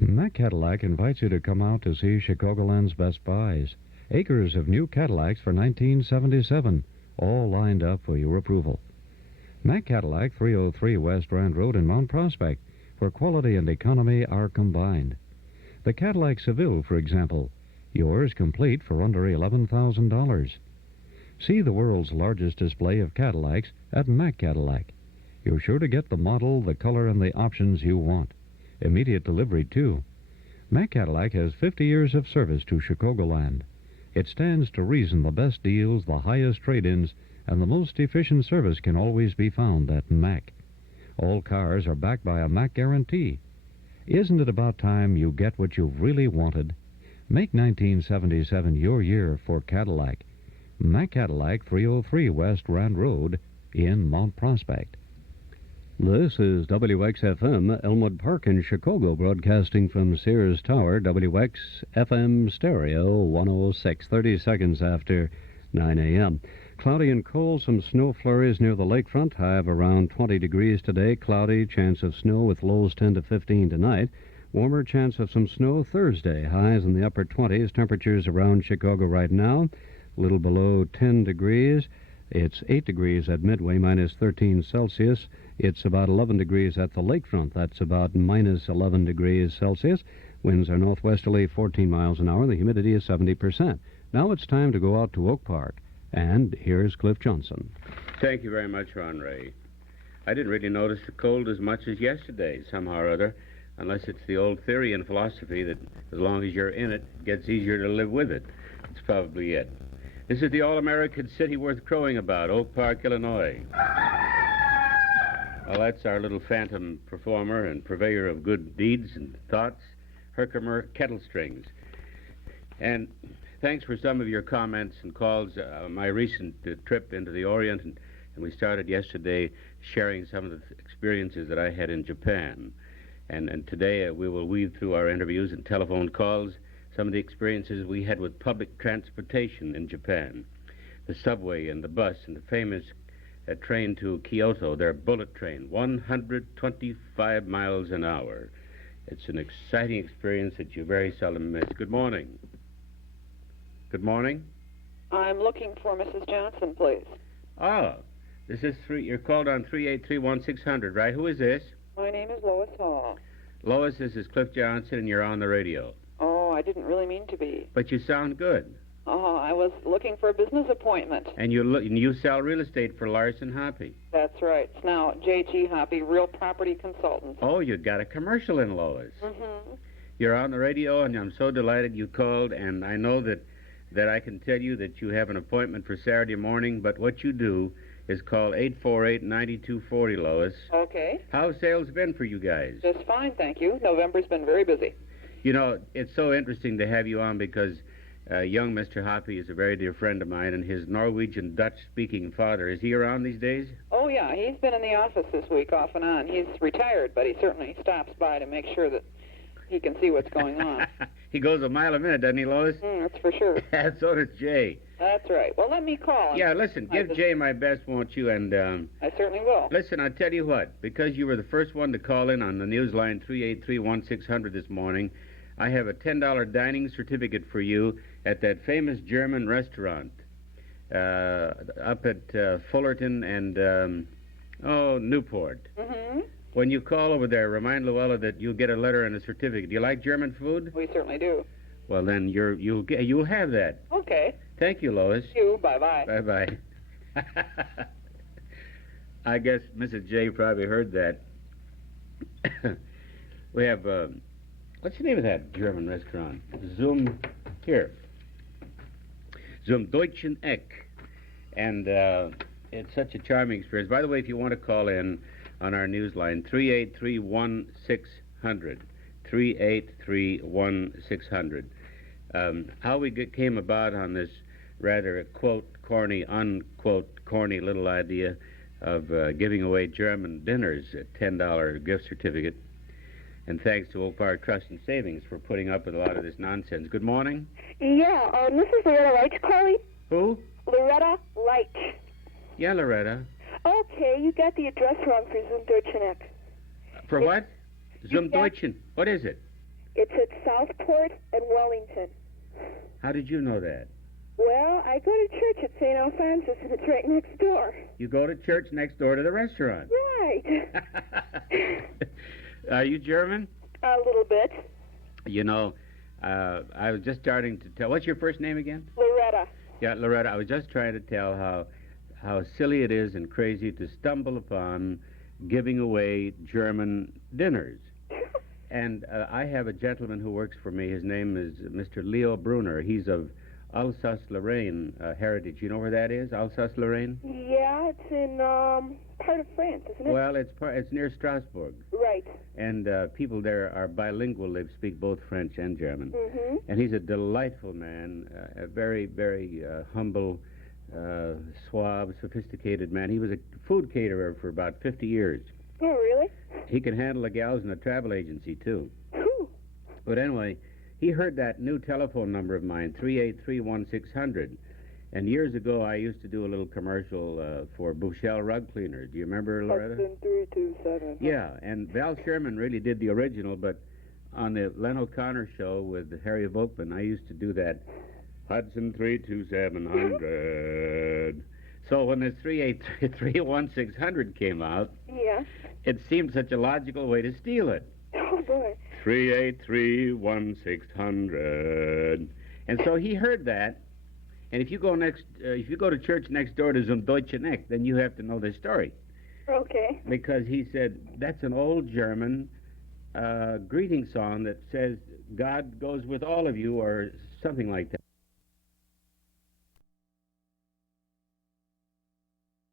Mack Cadillac invites you to come out to see Chicagoland's Best Buys. Acres of new Cadillacs for 1977, all lined up for your approval. Mack Cadillac, 303 West Rand Road in Mount Prospect, where quality and economy are combined. The Cadillac Seville, for example, yours complete for under $11,000. See the world's largest display of Cadillacs at Mack Cadillac. You're sure to get the model, the color, and the options you want. Immediate delivery, too. Mack Cadillac has 50 years of service to Chicagoland. It stands to reason the best deals, the highest trade-ins, and the most efficient service can always be found at Mack. All cars are backed by a Mack guarantee. Isn't it about time you get what you've really wanted? Make 1977 your year for Cadillac. Mack Cadillac, 303 West Rand Road in Mount Prospect. This is WXFM, Elmwood Park in Chicago, broadcasting from Sears Tower, WXFM Stereo 106, 30 seconds after 9 a.m. Cloudy and cold, some snow flurries near the lakefront. High of around 20 degrees today. Cloudy, chance of snow with lows 10 to 15 tonight. Warmer chance of some snow Thursday. Highs in the upper 20s. Temperatures around Chicago right now, a little below 10 degrees. It's 8 degrees at Midway, minus 13 Celsius. It's about 11 degrees at the lakefront. That's about minus 11 degrees Celsius. Winds are northwesterly, 14 miles an hour. The humidity is 70%. Now it's time to go out to Oak Park. And here's Cliff Johnson. Thank you very much, Ron Ray. I didn't really notice the cold as much as yesterday, somehow or other, unless it's the old theory and philosophy that as long as you're in it, it gets easier to live with it. It's probably it. This is the all-American city worth crowing about, Oak Park, Illinois. Well, that's our little phantom performer and purveyor of good deeds and thoughts, Herkimer Kettle Strings. And thanks for some of your comments and calls. My recent trip into the Orient, and we started yesterday sharing some of the experiences that I had in Japan. And today we will weave through our interviews and telephone calls some of the experiences we had with public transportation in Japan. The subway and the bus and the famous train to Kyoto, their bullet train, 125 miles an hour. It's an exciting experience that you very seldom miss. Good morning. Good morning. I'm looking for Mrs. Johnson, please. Oh, this is you're called on 383-1600, right? Who is this? My name is Lois Hall. Lois, this is Cliff Johnson, and you're on the radio. Oh, I didn't really mean to be. But you sound good. Oh, I was looking for a business appointment. And you sell real estate for Larson Hoppe. That's right. It's now J.G. Hoppe, Real Property Consultant. Oh, you got a commercial in, Lois. Mm-hmm. You're on the radio, and I'm so delighted you called, and I know that I can tell you that you have an appointment for Saturday morning, but what you do is call 848-9240, Lois. Okay. How's sales been for you guys? Just fine, thank you. November's been very busy. You know, it's so interesting to have you on because young Mr. Hoppe is a very dear friend of mine, and his Norwegian Dutch-speaking father, is he around these days? Oh, yeah, he's been in the office this week off and on. He's retired, but he certainly stops by to make sure that he can see what's going on. He goes a mile a minute, doesn't he, Lois? That's for sure. So does Jay. That's right. Well, let me call. Yeah, listen, give Jay my best, won't you? And I certainly will. Listen, I'll tell you what. Because you were the first one to call in on the news line 383-1600 this morning, I have a $10 dining certificate for you at that famous German restaurant up at Fullerton and, Newport. Mm-hmm. When you call over there, remind Luella that you'll get a letter and a certificate. Do you like German food? We certainly do. Well, then you'll have that. Okay. Thank you, Lois. Thank you. Bye-bye. Bye-bye. I guess Mrs. J probably heard that. We have, what's the name of that German restaurant? Zum Deutschen Eck. And it's such a charming experience. By the way, if you want to call in on our news line, 383-1600. 383-1600. How we came about on this rather quote corny, unquote corny little idea of giving away German dinners at $10 gift certificate. And thanks to Oak Park Trust and Savings for putting up with a lot of this nonsense. Good morning. Yeah, this is Loretta Leitch calling. Who? Loretta Leitch. Yeah, Loretta. Okay, you got the address wrong for Zum Deutschen Eck. For what? Zum Deutschen. What is it? It's at Southport and Wellington. How did you know that? Well, I go to church at St. Alphonsus, and it's right next door. You go to church next door to the restaurant. Right. Are you German? A little bit. You know, I was just starting to tell... What's your first name again? Loretta. Yeah, Loretta. I was just trying to tell how silly it is and crazy to stumble upon giving away German dinners. And I have a gentleman who works for me. His name is Mr. Leo Brunner. He's of Alsace-Lorraine heritage. You know where that is, Alsace-Lorraine? Yeah, it's in part of France, isn't it? Well, it's near Strasbourg. Right. And people there are bilingual. They speak both French and German. Mm-hmm. And he's a delightful man, a very, very humble, suave, sophisticated man. He was a food caterer for about 50 years. Oh, really? He can handle the gals in a travel agency, too. Whew. But anyway, he heard that new telephone number of mine, 383-1600. And years ago, I used to do a little commercial for Bouchel Rug Cleaner. Do you remember, Loretta? Hudson 327. Yeah, and Val Sherman really did the original, but on the Len O'Connor show with Harry Volkman, I used to do that Hudson 32700. So when this 383-1600 came out, yeah, it seemed such a logical way to steal it. Oh, boy. 383-1600. And so he heard that, and if you go to church next door to Zum Deutschen Eck, then you have to know this story. Okay. Because he said, that's an old German greeting song that says, God goes with all of you, or something like that.